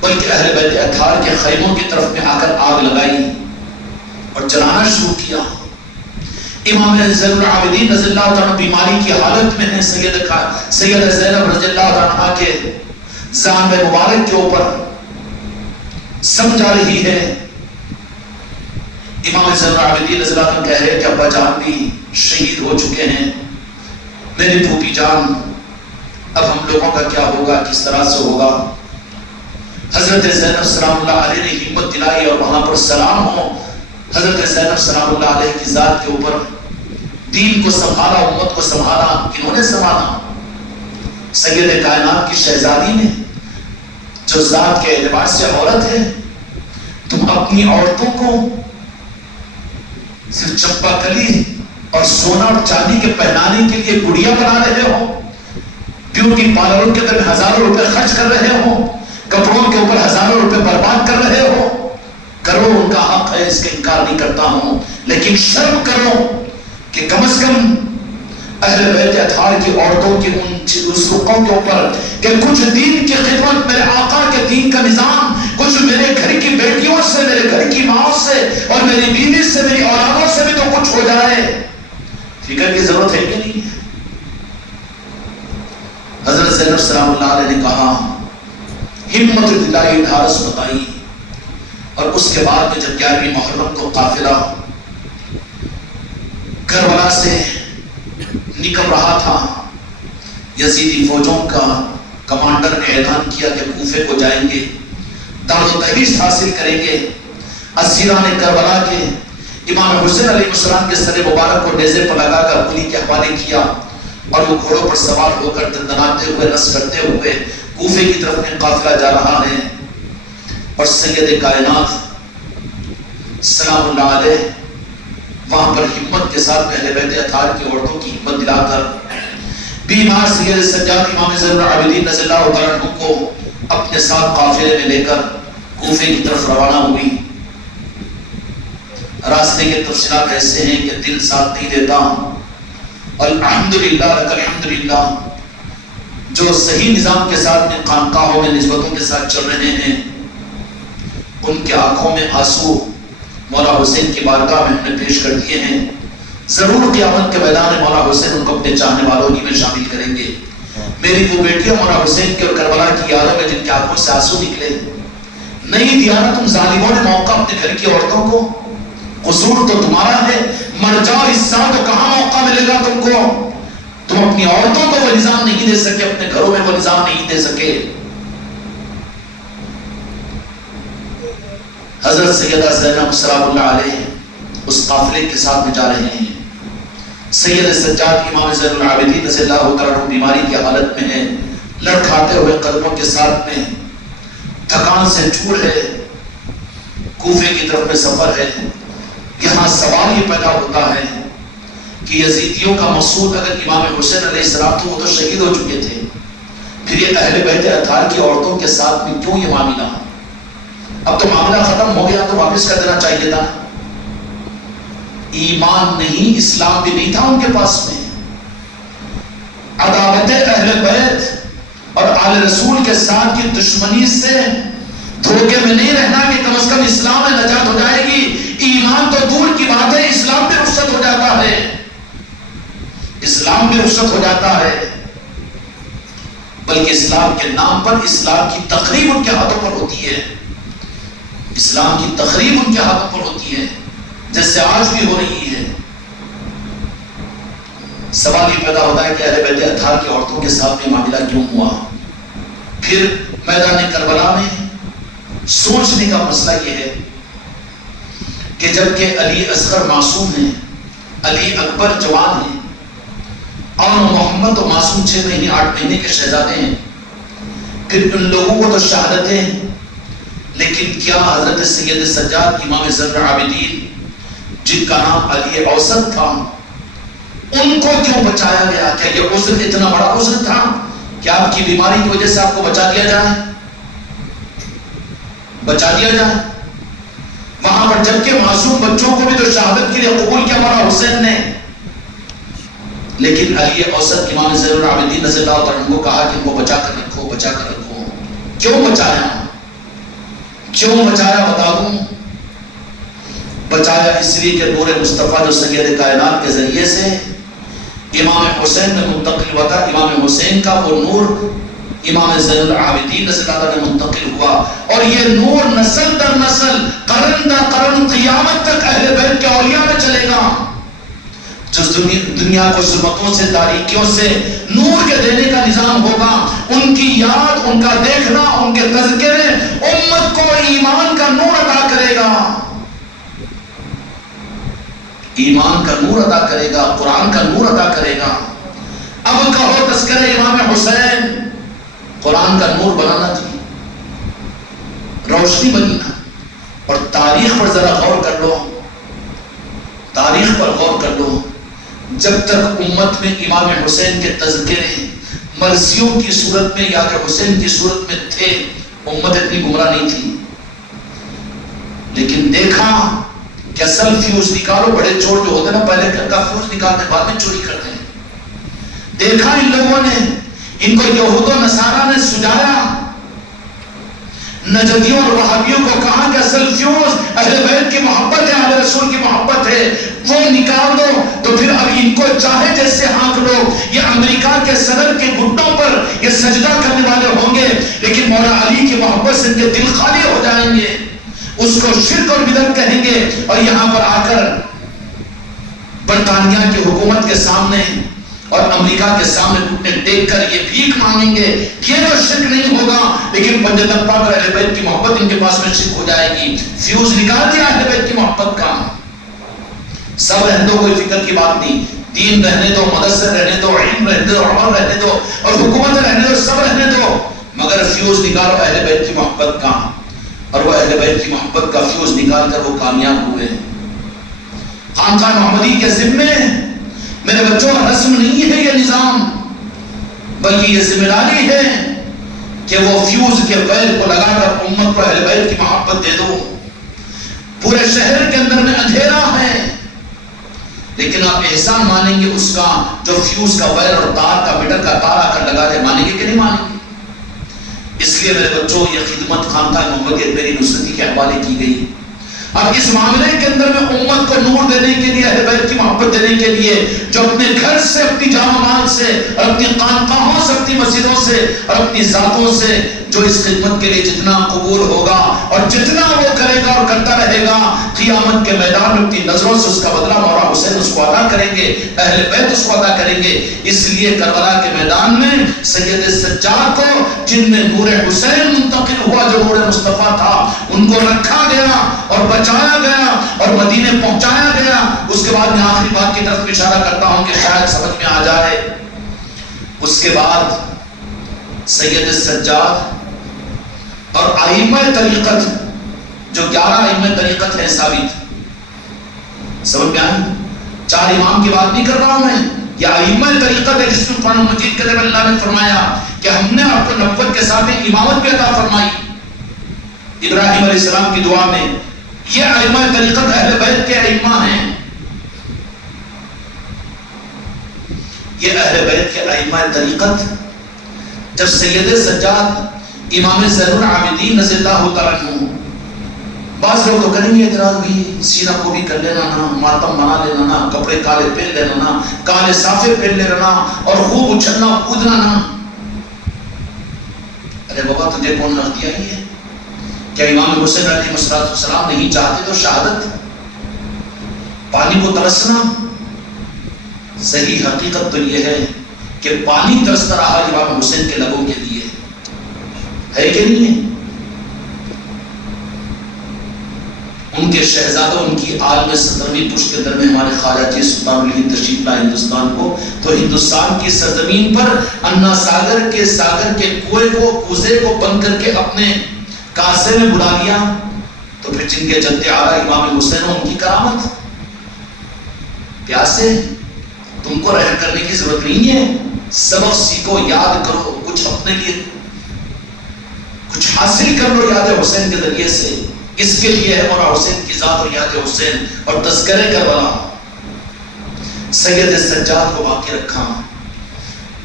بلکہ اہل بیت اطہار کے خیموں کی طرف میں آ کر آگ لگائی اور جلانا شروع کیا۔ امام زین العابدین رضی اللہ عنہ بیماری کی حالت میں ہیں، سید زینب رضی اللہ عنہ کے زان مبارک کے اوپر سمجھا رہی ہے۔ امام زین العابدین رضی اللہ عنہ کہہ رہے کہ ابا جان بھی شہید ہو چکے ہیں، میری پھوپھی جان اب ہم لوگوں کا کیا ہوگا، کس طرح سے ہوگا؟ حضرت زینب سلام اللہ علیہ نے ہمت دلائی اور وہاں پر سلام ہو حضرت زینب سلام اللہ علیہ کی ذات کے اوپر۔ دین کو سنبھالا، امت کو سنبھالا، کنہوں نے سنبھالا؟ سید کائنات کی شہزادی نے، جو ذات کے اعتبار سے عورت ہے۔ تم اپنی عورتوں کو صرف چمپا کلی اور سونا اور چاندی کے پہنانے کے لیے گڑیا بنا رہے ہو، بیوٹی پارلروں کے اندر ہزاروں روپے خرچ کر رہے ہو، کپڑوں کے اوپر ہزاروں روپے برباد کر رہے ہو۔ کرو، ان کا حق ہے، اس کے انکار نہیں کرتا ہوں، لیکن شرم کرو کہ کم از کم اہل بیت اطہار کی عورتوں کی ان رسوخوں کے اوپر کہ کچھ دین کی خدمت، میرے آقا کے دین کا نظام، کچھ میرے گھر کی بیٹیوں سے، میرے گھر کی ماں سے اور میری بیوی سے، میری اولادوں سے بھی تو کچھ ہو جائے۔ فکر کی ضرورت ہے کہ نہیں؟ حضرت زینب سلام اللہ علیہ نے کہا، ہمت دلائی، ڈھارس بتائی، اور اس کے بعد میں جب 11ویں محرم کو قافلہ کربلا سے نکل رہا تھا، یزیدی فوجوں کا کمانڈر نے اعلان کیا کہ کوفے کو جائیں گے، دار و تحریر حاصل کریں گے، اسیران کربلا کے امام حسین علیہ السلام کے سر مبارک کو نیزے پر لگا کر قلی کے حوالے کیا اور وہ گھوڑوں پر سوار ہو کر دندناتے ہوئے رس کرتے ہوئے کوفے کی طرف میں قافلہ جا رہا ہے. اور سید کائنات سلام اللہ علیہ وہاں پر ہمت کے ساتھ اہل بیت اطہار کی عورتوں کی ہمت دلا کر بیمار سید سجاد امام زین العابدین رضی اللہ تعالیٰ عنہ کو اپنے ساتھ قافلے میں لے کر کوفے کی طرف روانہ ہوئی. راستے کے تفصیلات ایسے ہیں کہ دل ساتھ نہیں دیتا. الحمدللہ لک الحمدللہ جو صحیح نظام کے ساتھ میں خانقاہوں میں نسبتوں کے ساتھ چل رہے ہیں ان کے آنکھوں میں آنسو مولا حسین کی بارگاہ میں ہم نے پیش کر دیے ہیں. ضرور قیامت کے میدان میں مولا حسین ان کو اپنے چاہنے والوں ہی میں شامل کریں گے. میری وہ بیٹیاں مولا حسین کے اور کربلا کی یادوں میں جن کے آنکھوں سے آنسو نکلے نہیں دیا نا تم ظالموں نے موقع اپنے گھر کی عورتوں کو. قصور تو تمہارا ہے. مر جاؤ اس سال تو کہاں موقع ملے گا تم کو. تم اپنی عورتوں کو وہ نظام نہیں دے سکے, اپنے گھروں میں وہ نظام نہیں دے سکے. حضرت سیدہ زینب سلام اللہ علیہ اس قافلے کے ساتھ میں جا رہے ہیں. سید سجاد امام زین العابدین رضی اللہ تعالیٰ بیماری کی حالت میں ہیں, لڑکھاتے ہوئے قدموں کے ساتھ میں, تھکان سے چور ہے, کوفے کی طرف میں سفر ہے. یہاں سوال یہ پیدا ہوتا ہے کہ یزیدیوں کا مقصود اگر امام حسین علیہ السلام تو وہ تو شہید ہو چکے تھے, پھر یہ اہل بیت اطہار کی عورتوں کے ساتھ میں کیوں یہ معاملہ؟ اب تو معاملہ ختم ہو گیا تو واپس کر دینا چاہیے تھا. ایمان نہیں, اسلام بھی نہیں تھا ان کے پاس میں. عداوت اہل بیت اور آل رسول کے ساتھ کی دشمنی سے دھوکے میں نہیں رہنا کہ کم از کم اسلام میں نجات ہو جائے گی. ایمان تو دور کی بات ہے, اسلام بھی رخصت ہو جاتا ہے. اسلام بھی رخصت ہو جاتا ہے, بلکہ اسلام کے نام پر اسلام کی تقریب ان کے ہاتھوں پر ہوتی ہے. اسلام کی تقریب ان کے ہاتھوں پر ہوتی ہے جیسے آج بھی ہو رہی ہے. سوال یہ پیدا ہوتا ہے کہ اہل بیت اطہار کی عورتوں کے ساتھ میں معاملہ کیوں ہوا؟ پھر میدان کربلا میں سوچنے کا مسئلہ یہ ہے کہ جبکہ علی اصغر معصوم ہیں, علی اکبر جوان ہیں, اور محمد تو معصوم 6 مہینے 8 مہینے کے شہزادے ہیں, پھر ان لوگوں کو تو شہادتیں, لیکن کیا حضرت سید سجاد امام زین العابدین جن کا نام علی اوسط تھا ان کو کیوں بچایا گیا؟ کیا یہ عذر اتنا بڑا عذر تھا کہ آپ کی بیماری کی وجہ سے آپ کو بچا دیا جائے؟ بچا دیا جائے وہاں پر, جبکہ معصوم بچوں کو بھی تو شہادت کے لیے قبول کیا مولا حسین نے. لیکن علی اوسط امام زین العابدین رضی اللہ تعالیٰ عنہ کو کہا کہ ان کو بچا کر رکھو, بچا کر رکھو. کیوں بچایا؟ کیوں بچایا بتا دوں. بچایا اس لیے کہ نور مصطفیٰ جو سید کائنات کے ذریعے سے امام حسین میں منتقل ہوا تھا, امام حسین کا وہ نور امام زین العابدین رضی اللہ عنہ منتقل ہوا, اور یہ نور نسل در نسل قرن در قرن قیامت تک اہل بیت کے اولیاء میں چلے گا. جس دنیا کو ظلمتوں سے تاریکیوں سے نور کے دینے کا نظام ہوگا, ان کی یاد, ان کا دیکھنا, ان کے تذکرے امت کو ایمان کا نور عطا کرے گا. ایمان کا نور عطا کرے گا, قرآن کا نور عطا کرے گا. اب کہو تذکرہ امام حسین قرآن کا نور بنانا تھی, روشنی بنی نا. اور تاریخ پر ذرا غور کر لو, تاریخ پر غور کر لو. جب تک امت میں امام حسین کے تذکرے مرضیوں کی صورت میں یا کہ حسین کی صورت میں تھے, امت اتنی گمراہ نہیں تھی. لیکن دیکھا کہ اصل فیوز نکالو, بڑے چور جو ہوتے نا پہلے گھر کا فیوز نکالتے بعد میں چوری کرتے ہیں. دیکھا ان لوگوں نے, ان کو یہود و نصارہ نے سجایا, نجدیوں اور وہابیوں کو کہا کہ اصل فیوز اہل بیت کی محبت ہے, اہل رسول کی محبت ہے, وہ نکال دو. تو پھر اب ان کو چاہے جیسے ہانک لو. یہ امریکہ کے صدر کے گھٹنوں پر یہ سجدہ کرنے والے ہوں گے, لیکن مولا علی کی محبت سے ان کے دل خالی ہو جائیں گے, اس کو شرک اور بدعت کہیں گے. اور یہاں پر آ کر برطانیہ کی حکومت کے سامنے اور امریکہ کے سامنے گھٹنے ٹیک کر یہ بھیک مانگیں گے، یہ جو شرک نہیں ہوگا، لیکن پنجتن پاک اور اہل بیت کی محبت ان کے پاس میں شرک ہو جائے گی۔ فیوز نکال دیا اہل بیت کی محبت کا، سب رہنے دو، کوئی فکر کی بات نہیں، دین رہنے دو، مدرسے رہنے دو، علم رہنے دو، عمل رہنے دو، اور حکومت رہنے دو، سب رہنے دو، مگر فیوز نکالو اہل بیت کی محبت کا۔ اور وہ اہل بیت کی محبت کا فیوز نکال کر وہ کامیاب ہوئے۔ خانقاہ محمدی کے ذمے میرے بچوں رسم نہیں ہے یہ نظام، بلکہ یہ ذمہ داری ہے کہ وہ فیوز کے ویل کو لگا کر امت کو اہل بیت کی محبت دے دو۔ پورے شہر کے اندر میں اندھیرا ہے، لیکن آپ احسان مانیں گے اس کا جو فیوز کا وائر اور تار کا میٹر کا تار آ کر لگا دے، مانیں گے کہ نہیں مانیں گے؟ اس لیے میرے بچوں یہ خدمت خانقاہ محمدیت میری نصرتی کے حوالے کی گئی۔ اب اس معاملے کے اندر میں امت کو نور دینے کے لیے، اہل بیت کی محبت دینے کے لیے، جو اپنے گھر سے، اپنی جامع مال سے، اور اپنی خانقاہوں سے، اپنی مسجدوں سے، اور اپنی ذاتوں سے جو اس خدمت کے لیے جتنا قبول ہوگا اور جتنا وہ کرے گا اور کرتا رہے گا، قیامت کے میدان میں اپنی نظروں سے اس کا بدلہ مولا حسین اس کو ادا کریں گے، اہل بیت اس کو ادا کریں گے۔ اس لیے کربلا کے میدان میں سید سجاد کو، جن میں نور حسین منتقل ہوا جو نور مصطفیٰ تھا، ان کو رکھا گیا اور بچایا گیا اور مدینے پہنچایا گیا۔ اس کے بعد میں آخری بات کی طرف اشارہ کرتا ہوں کہ شاید سمجھ میں آ جائے۔ اس کے بعد سید سجاد اور ائمہ طریقت، جو 11 ائمہ طریقت ہیں ثابت، سمجھ میں آئی؟ 4 امام کی بات نہیں کر رہا ہوں میں، یہ ائمہ طریقت ہے جس میں قرآن مجید کے اندر اللہ نے فرمایا کہ ہم نے آپ کو نبوت کے ساتھ امامت بھی عطا فرمائی ابراہیم علیہ السلام کی دعا میں۔ یہ ائمہ طریقت اہل بیت کے ائمہ ہیں، یہ اہل بیت کے ائمہ طریقت۔ جب سید سجاد امام زین العابدین رضی اللہ تعالیٰ عنہ، بعض لوگ تو کریں گے اعتراض بھی، سینہ کو بھی کر لینا نا، ماتم بنا لینا نا، کپڑے کالے پہن لینا نا، کالے صافے پہن لینا نا، اور خوب اچھلنا کودنا نا۔ ارے بابا تجھے کون رکھ دیا ہے؟ کیا امام حسین علیہ السلام نہیں چاہتے تو شہادت، پانی کو ترسنا؟ صحیح حقیقت تو یہ ہے کہ پانی ترستا رہا امام حسین کے لبوں کے لیے، ہے کہ نہیں ہے؟ ان کے شہزادوں، ان کی عالم 17ویں پشت کے اندر میں ہمارے خواجہ جی سلطان الہند تشریف لائے ہندوستان کو، تو ہندوستان کی سرزمین پر انا ساگر کے کنویں کو، کوزے کو بند کر کے اپنے کاسے میں بلا لیا۔ تو پھر جن کے جد اعلیٰ امام حسین ان کی کرامت، پیاسے تم کو رحم کرنے کی ضرورت نہیں ہے، سبق سیکھو، یاد کرو، کچھ اپنے لیے کچھ حاصل کر لو یاد حسین کے ذریعے سے۔ اس کے لیے ہے مولا حسین کی ذات اور یاد حسین اور تذکرے کربلا۔ سید سجاد کو باقی رکھا،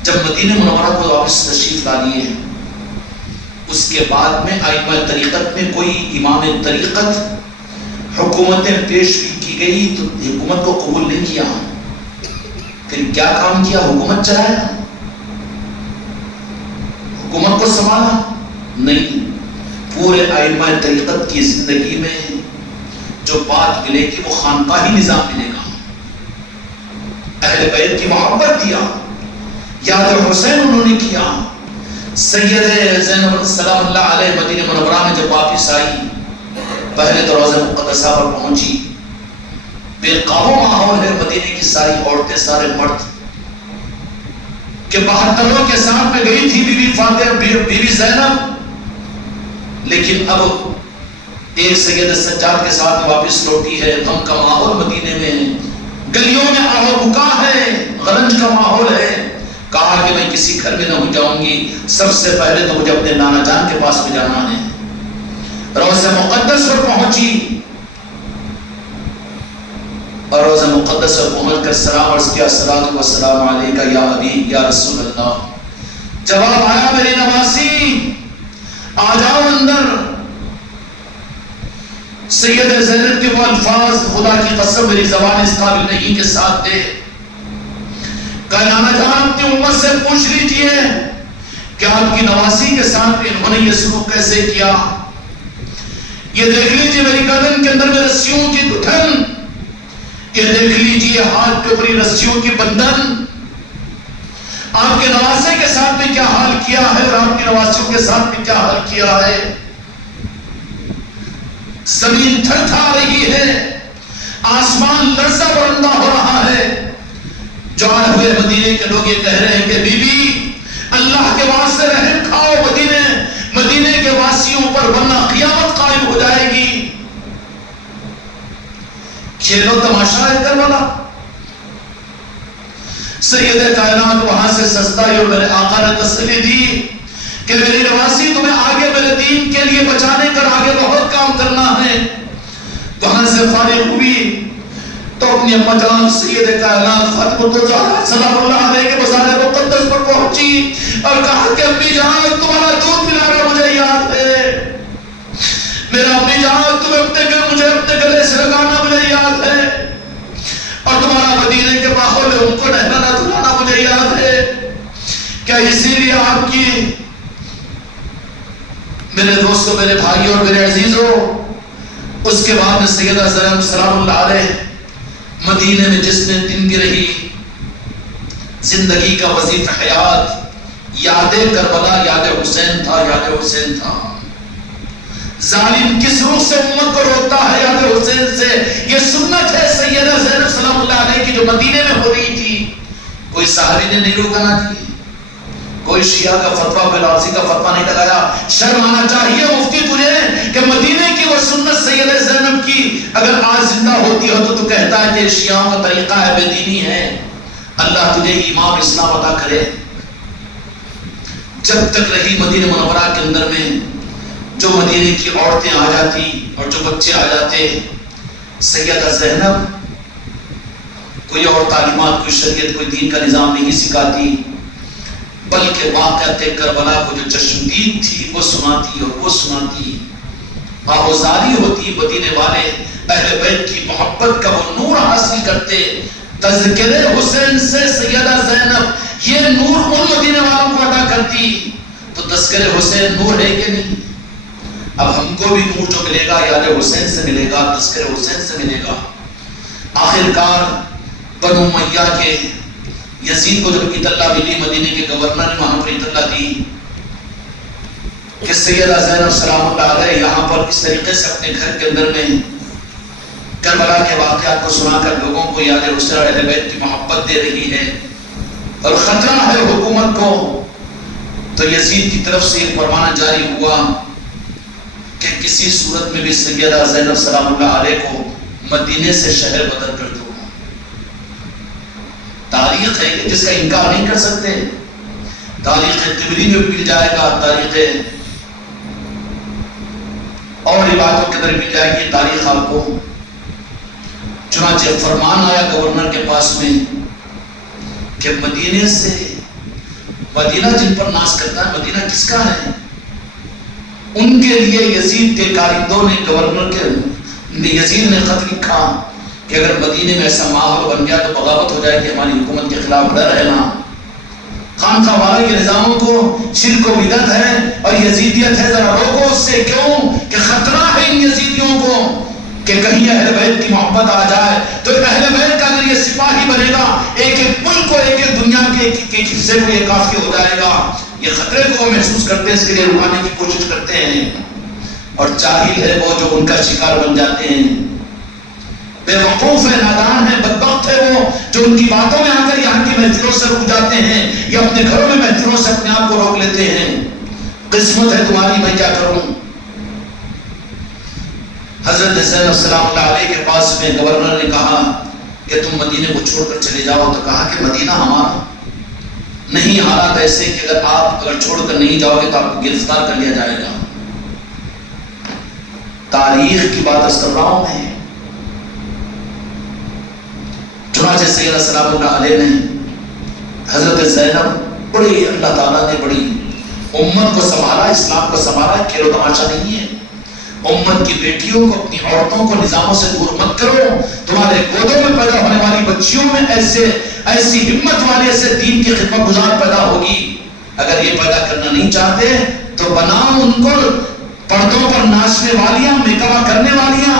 جب مدینہ منورہ کو واپس تشریف لا لیے، اس کے بعد میں ائمہ طریقت میں کوئی امام طریقت حکومتیں پیش کی گئی تو حکومت کو قبول نہیں کیا، پھر کیا کام کیا؟ حکومت چلایا، حکومت کو سنبھالا؟ نہیں، پورے ائمہ طریقت کی زندگی میں جو بات ملے گی وہ خانقاہی نظام ملے گا، اہل بیت کی محبت دیا، یاد حسین انہوں نے کیا۔ سید زینب سلام اللہ علیہ مدینہ منورہ میں جب واپس آئی، پہلے تو روضہ مقدسہ پر پہنچی، بے قابو ماحول ہے، مدینے کی ساری عورتیں، سارے مرد کہ 72 کے ساتھ میں گئی تھی بی بی فاطمہ، بی بی زینب، لیکن اب ایک سید سجاد کے ساتھ واپس لوٹی ہے، غم کا ماحول مدینے میں ہے، گلیوں میں آہ و بکا ہے، غرنج کا ماحول ہے۔ کہا کہ میں کسی گھر میں نہ جاؤں گی، سب سے پہلے تو مجھے اپنے نانا جان کے پاس میں جانا ہے۔ روضہ مقدس پر پہنچی اور روضہ مقدس پر پہنچ کر سلام عرض کیا، الصلاۃ والسلام علیک یا حبیب یا رسول اللہ۔ جواب آیا، میری نواسی آ جاؤ اندر۔ سید زینب کے وہ الفاظ خدا کی قسم میری زبان اس قابل نہیں کے ساتھ دے، کہ نانا جان اپنی امت سے پوچھ لیجئے کہ آپ کی نواسی کے ساتھ انہوں نے یہ سلوک کیسے کیا۔ یہ دیکھ لیجئے میری گردن کے اندر میں رسیوں کی گٹھن، یہ دیکھ لیجئے ہاتھ کے اوپر رسیوں کی بندھن، آپ کے نواسے کے ساتھ میں کیا حال کیا ہے اور آپ کے نواسوں کے ساتھ میں کیا حال کیا ہے. زمین تھر تھا رہی ہے، آسمان لرزہ برندہ ہو رہا ہے. جو آئے ہوئے مدینے کے لوگ یہ کہہ رہے ہیں کہ بی بی اللہ کے واسطے رحم کھاؤ مدینے کے واسیوں پر، ورنہ قیامت قائم ہو جائے گی. کھیلو تماشا ہے کربلا. سید کائنات وہاں سے سجدہ اور میرے آقا نے تسلی دی کہ میری نواسی تمہیں آگے میرے دین کے لیے بچانے کر آگے بہت کام کرنا ہے. وہاں سے فارغ ہوئی تو اپنی اما جان سید کائنات فاطمہ الزہرا سلام اللہ علیہ کے مزار مقدس پر پہنچی اور کہا کہ امی جان تمہارا دودھ پلانا مجھے یاد ہے، میرا امی جان تمہیں مجھے اپنے گلے سے لگانا مجھے یاد ہے، اور تمہارا مدینے کے ماحول میں ان کو نہلانا دھلانا مجھے یاد ہے. کیا اسی لیے آپ کی میرے دوستوں، میرے بھائیوں اور میرے عزیزوں، اس کے بعد میں سیدہ زینب سلام اللہ علیہ مدینے میں جس نے دن کی رہی زندگی کا وظیفہ حیات یاد کربلا، یاد حسین تھا، یاد حسین تھا. ظالم کس روح سے امت کو روکتا ہے؟ یاد حسین سے. یہ سنت ہے سیدہ زینب سلام اللہ علیہ کی جو مدینے میں ہو رہی تھی. کوئی صحابی نے نہیں روکنا تھی، کوئی شیعہ کا فتویٰ بلعزی کا فتویٰ نہیں لگایا. شرم آنا چاہیے مفتی تجھے کہ مدینے کی وہ سنت سیدہ زینب کی اگر آج زندہ ہوتی ہو تو کہتا ہے کہ شیعوں کا طریقہ ہے، بے دینی ہے. اللہ تجھے امام اسلام عطا کرے. جب تک رہی مدینہ منورہ کے اندر میں جو مدینے کی عورتیں آ جاتی اور جو بچے آ جاتے، سیدہ زینب کوئی اور تعلیمات، کوئی شریعت، کوئی دین کا نظام نہیں سکھاتی، بلکہ واقعات کربلا کو جو چشمدید تھی وہ سناتی اور وہ سناتی. آہوزاری ہوتی مدینے والے اہل بیت کی محبت کا وہ نور حاصل کرتے. تذکرے حسین سے سیدہ زینب یہ نور ان مدینے والوں کو عطا کرتی. تو تذکرے حسین نور ہے کہ نہیں؟ اب ہم کو بھی نور جو ملے گا یاد حسین سے ملے گا، تذکرے حسین سے ملے گا. آخرکار بنو امیہ کے یزید کو جب اطلاع ملی، مدینے کے گورنر نے وہاں پر اطلاع دی کہ سیدہ زینب سلام اللہ علیہ یہاں پر اس طریقے سے اپنے گھر کے اندر میں کربلا کے واقعات کو سنا کر لوگوں کو یاد حسین اور اہل بیت کی محبت دے رہی ہے اور خطرہ ہے حکومت کو، تو یزید کی طرف سے ایک فرمانا جاری ہوا کہ کسی صورت میں بھی سیدہ زینب سلام اللہ علیہ کو مدینے سے شہر بدل کر دو. تاریخ ہے کہ جس کا انکار نہیں کر سکتے. تاریخ طبری میں مل جائے گا، تاریخ اور روایتوں کے اندر مل جائے گی تاریخ آپ کو. چنانچہ فرمان آیا گورنر کے پاس میں کہ مدینے سے، مدینہ جن پر ناز کرتا ہے مدینہ کس کا ہے؟ ان کے لیے یزید کے کارندوں نے گورنر کے یزید نے خط لکھا کہ اگر مدینے میں ایسا ماحول بن گیا تو بغاوت ہو جائے گی ہماری حکومت کے خلاف. ڈر ہے نا خانقاہ والے کے نظاموں کو، شرک و بدعت ہے اور یزیدیت ہے، ذرا روکو اس سے. کیوں کہ خطرہ ہے ان یزیدیوں کو کہ کہیں اہل بیت کی محبت آ جائے تو اہل بیت کا اگر یہ سپاہی بنے گا ایک ایک ملک کو، ایک ایک دنیا کے ایک حصے کو یہ کافی ہو جائے گا. یہ خطرے کو محسوس کرتے ہیں، اس کے لیے رکانے کی کوشش کرتے ہیں. اور جاہل ہے وہ جو ان کا شکار بن جاتے ہیں، بے وقوف ہے، نادان ہے، بدبخت ہے وہ جو ان کی باتوں میں آ کر یہاں کی محفلوں سے رک جاتے ہیں یا اپنے گھروں میں محفلوں سے اپنے آپ کو روک لیتے ہیں. قسمت ہے تمہاری، میں کیا کروں. حضرت زینب سلام اللہ علیہ کے پاس میں گورنر نے کہا کہ تم مدینے کو چھوڑ کر چلے جاؤ. تو کہا کہ مدینہ ہمارا نہیں، حالات ایسے کہ اگر آپ چھوڑ کر نہیں جاؤ گے تو آپ کو گرفتار کر لیا جائے گا. تاریخ کی بات کر رہا ہوں میں. چنانچہ سیدہ سلام اللہ علیہ نے حضرت زینب بڑی، اللہ تعالیٰ نے بڑی امت کو سنبھالا، اسلام کو سنبھالا. کھیل و تماشا نہیں ہے. امت کی بیٹیوں کو، اپنی عورتوں کو نظاموں سے دور مت کرو. تمہارے گودوں میں پیدا ہونے والی بچیوں میں ایسی ہمت والے، ایسے دین کی خدمت گزار پیدا ہوگی. اگر یہ پیدا کرنا نہیں چاہتے تو بناؤ ان کو پردوں پر ناچنے والیاں، میک اپ کرنے والیاں،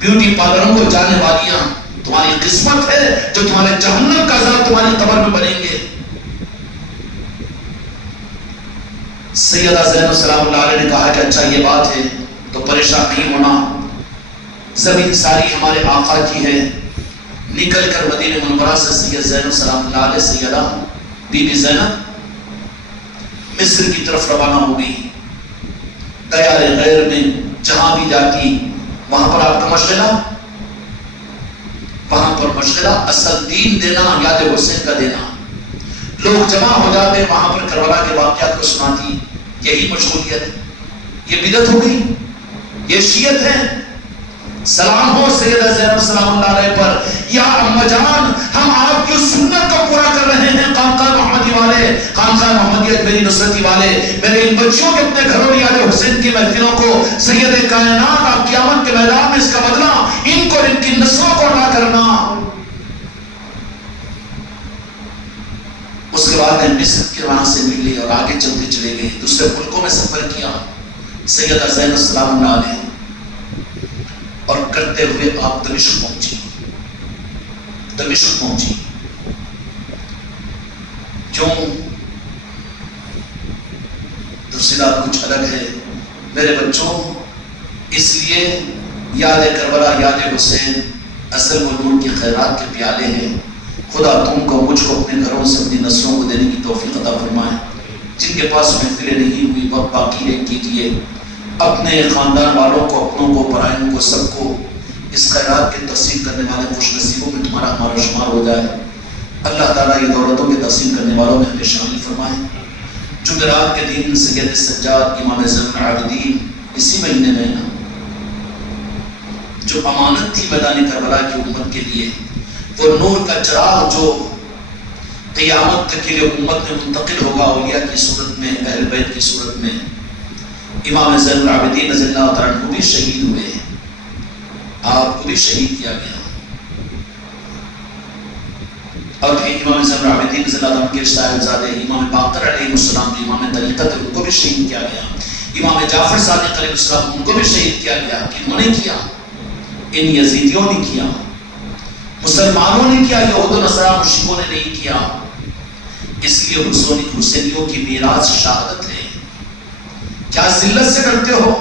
بیوٹی پارلروں کو جانے والیاں. تمہاری قسمت ہے جو تمہارے جہنم کا عذاب تمہاری قبر میں بنیں گے. سیدہ زینب سلام اللہ علیہ نے کہا کہ اچھا یہ بات ہے تو پریشان نہیں ہونا، زمین ساری ہمارے آقا کی ہے۔ نکل کر مدینہ منورہ سے سید زینب سلام اللہ علیہ سیدہ بی بی زینب مصر کی طرف روانہ ہو گئی۔ دیار غیر میں جہاں بھی جاتی وہاں پر آپ کا مشغلہ، وہاں پر مشغلہ اصل دین دینا، یاد حسین کا دینا۔ لوگ جمع ہو جاتے وہاں پر کربلا کے واقعات کو سناتی، یہی مشغولیت۔ یہ بدعت ہو گئی، یہ شیعت ہے۔ سلام ہو سیدہ زینب سلام اللہ علیہ پر، یا اما جان ہم آپ کی سنت کو پورا کر رہے ہیں، خانقاہ محمدی والے، خانقاہ محمدیت میری نصرتی والے، میرے ان بچوں کے اپنے گھروں یاد حسین کی محفلوں کو، سید کائنات آپ قیامت کے میدان میں اس کا بدلہ ان کو ان کی نسلوں کو ادا کرنا۔ اس کے بعد میں مصر کے وہاں سے نکلی اور آگے چلتے چلے گئے، دوسرے ملکوں میں سفر کیا سیدہ زینب سلام اللہ علیہ، اور کرتے ہوئے آپ دمشق پہنچی۔ دمشق پہنچی کیوں؟ تفصیلات کچھ الگ ہے میرے بچوں، اس لیے یاد کربلا یاد حسین اصل ملون کی خیرات کے پیالے ہیں۔ خدا تم کو مجھ کو اپنے گھروں سے اپنی نسلوں کو دینے کی توفیق عطا فرمائے۔ جن کے پاس محفلیں نہیں ہوئی وقت باقی ہے کیجیے، اپنے خاندان والوں کو، اپنوں کو، پرائنوں کو، سب کو اس خیرات کے تقسیم کرنے والے خوش نصیبوں میں تمہارا ہمارا شمار ہو جائے۔ اللہ تعالیٰ یہ دولتوں کے تقسیم کرنے والوں میں ہمیں شامل فرمائے۔ جمعرات کے دن سید سجاد امام زین العابدین اسی مہینے میں جو امانت تھی میدان کربلا کی امت کے لیے، وہ نور کا چراغ جو قیامت تک کے لیے امت میں منتقل ہوگا اولیاء کی صورت میں، اہل بیت کی صورت میں، امام زین العابدین رضی اللہ تعالیٰ عنہ بھی شہید ہوئے، آپ کو بھی شہید کیا گیا۔ اور امام زین العابدین رضی اللہ عنہ کے صاحبزادے امام باقر علیہ السلام جو امام طریقت ہے ان کو بھی شہید کیا گیا۔ امام جعفر صادق علیہ السلام ان کو بھی شہید کیا گیا۔ کنہوں نے کیا؟ ان یزیدیوں نے کیا، مسلمانوں نے کیا، یہود و نصارا مشرکوں نے نہیں کیا۔ اس لیے حسینیوں کی میراث شہادت ہے۔ کیا ذلت سے ڈرتے ہو؟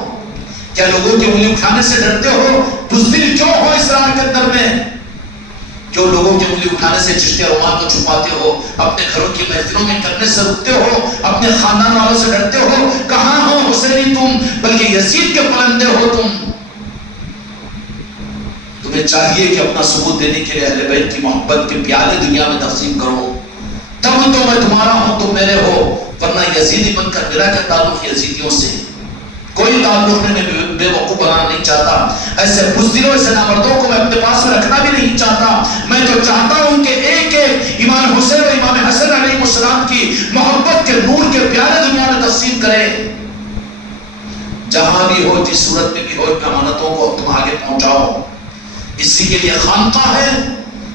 کیا لوگوں کی انگلی اٹھانے سے ڈرتے ہو؟ بزدل کیوں ہو اس راہ کے اندر میں؟ کیوں لوگوں کی انگلی اٹھانے سے چشتے اور رومال کو چھپاتے ہو؟ اپنے گھروں کی محفلوں میں کرنے سے رکتے ہو؟ اپنے خاندان والوں سے ڈرتے ہو؟ کہاں ہو حسینی تم؟ بلکہ یزید کے پرندے ہو تم۔ تمہیں چاہیے کہ اپنا ثبوت دینے کے لیے اہل بیت کی محبت کے پیالے دنیا میں تقسیم کرو، تب تو میں تمہارا ہوں تم میرے ہو، ورنہ یزیدی بن کر میرا کیا تعلق یزیدیوں سے؟ کوئی تعلق نہیں، میں بے وقوف بنانا نہیں چاہتا، ایسے بزدلوں ایسے نامردوں کو میں اپنے پاس میں رکھنا بھی نہیں چاہتا۔ میں تو چاہتا ہوں کہ ایک ایک امام حسین اور امام حسن علیہ السلام کی محبت کے نور کے پیالے دنیا میں تقسیم کرے۔ جہاں بھی ہو، جس صورت میں بھی ہو، امانتوں کو تم آگے پہنچاؤ۔ اسی کے لیے خانقاہ ہے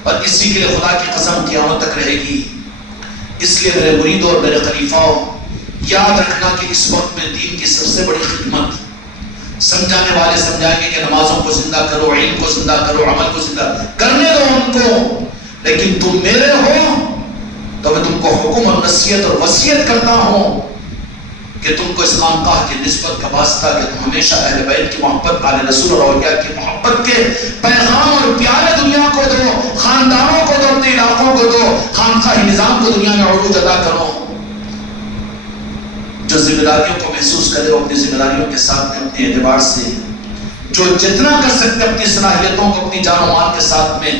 اور اسی کے لیے خدا کی قسم قیامت تک رہے گی۔ اس لیے میرے مریدوں اور میرے خلیفاؤں، یاد رکھنا کہ اس وقت میں دین کی سب سے بڑی خدمت، سمجھانے والے سمجھائیں گے کہ نمازوں کو زندہ کرو، علم کو زندہ کرو، عمل کو زندہ کرنے دو ان کو، لیکن تم میرے ہو تو میں تم کو حکم اور نصیحت اور وصیت کرتا ہوں کہ تم کو اس خانقاہ کی نسبت کا واسطہ کہ تم ہمیشہ اہل بیت کی محبت، آل رسول اور اولیاء کی محبت کے پیغام اور پیارے دنیا کو دو، خاندانوں کو دو، اپنے علاقوں کو دو، خانقاہی نظام کو دنیا میں عروج ادا کرو۔ جو ذمہ داریوں کو محسوس کرے وہ اپنی ذمہ داریوں کے ساتھ میں اپنے اعتبار سے جو جتنا کر سکتے اپنی صلاحیتوں کو اپنی جان و مال کے ساتھ میں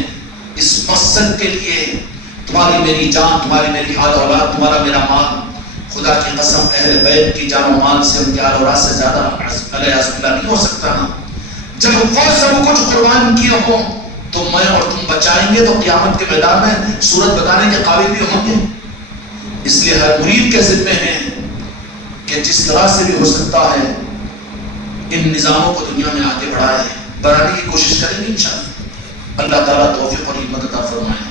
اس مقصد کے لیے، تمہاری میری جان، تمہاری میری آل اولاد، تمہارا میرا مال، خدا کی قسم اہل بیت کی جان و مال سے ان کی آل اولاد سے زیادہ علیہ اللہ نہیں ہو سکتا نا۔ جب وہ سب کچھ قربان کیے ہوں تو میں اور تم بچائیں گے تو قیامت کے میدان میں صورت بتانے کے قابل بھی ہوں گے۔ اس لیے ہر مرید کے ذمے ہیں کہ جس طرح سے بھی ہو سکتا ہے ان نظاموں کو دنیا میں آگے بڑھائے، بڑھانے کی کوشش کریں گے انشاءاللہ۔ اللہ تعالیٰ توفیق اور ہمت عطا فرمائے۔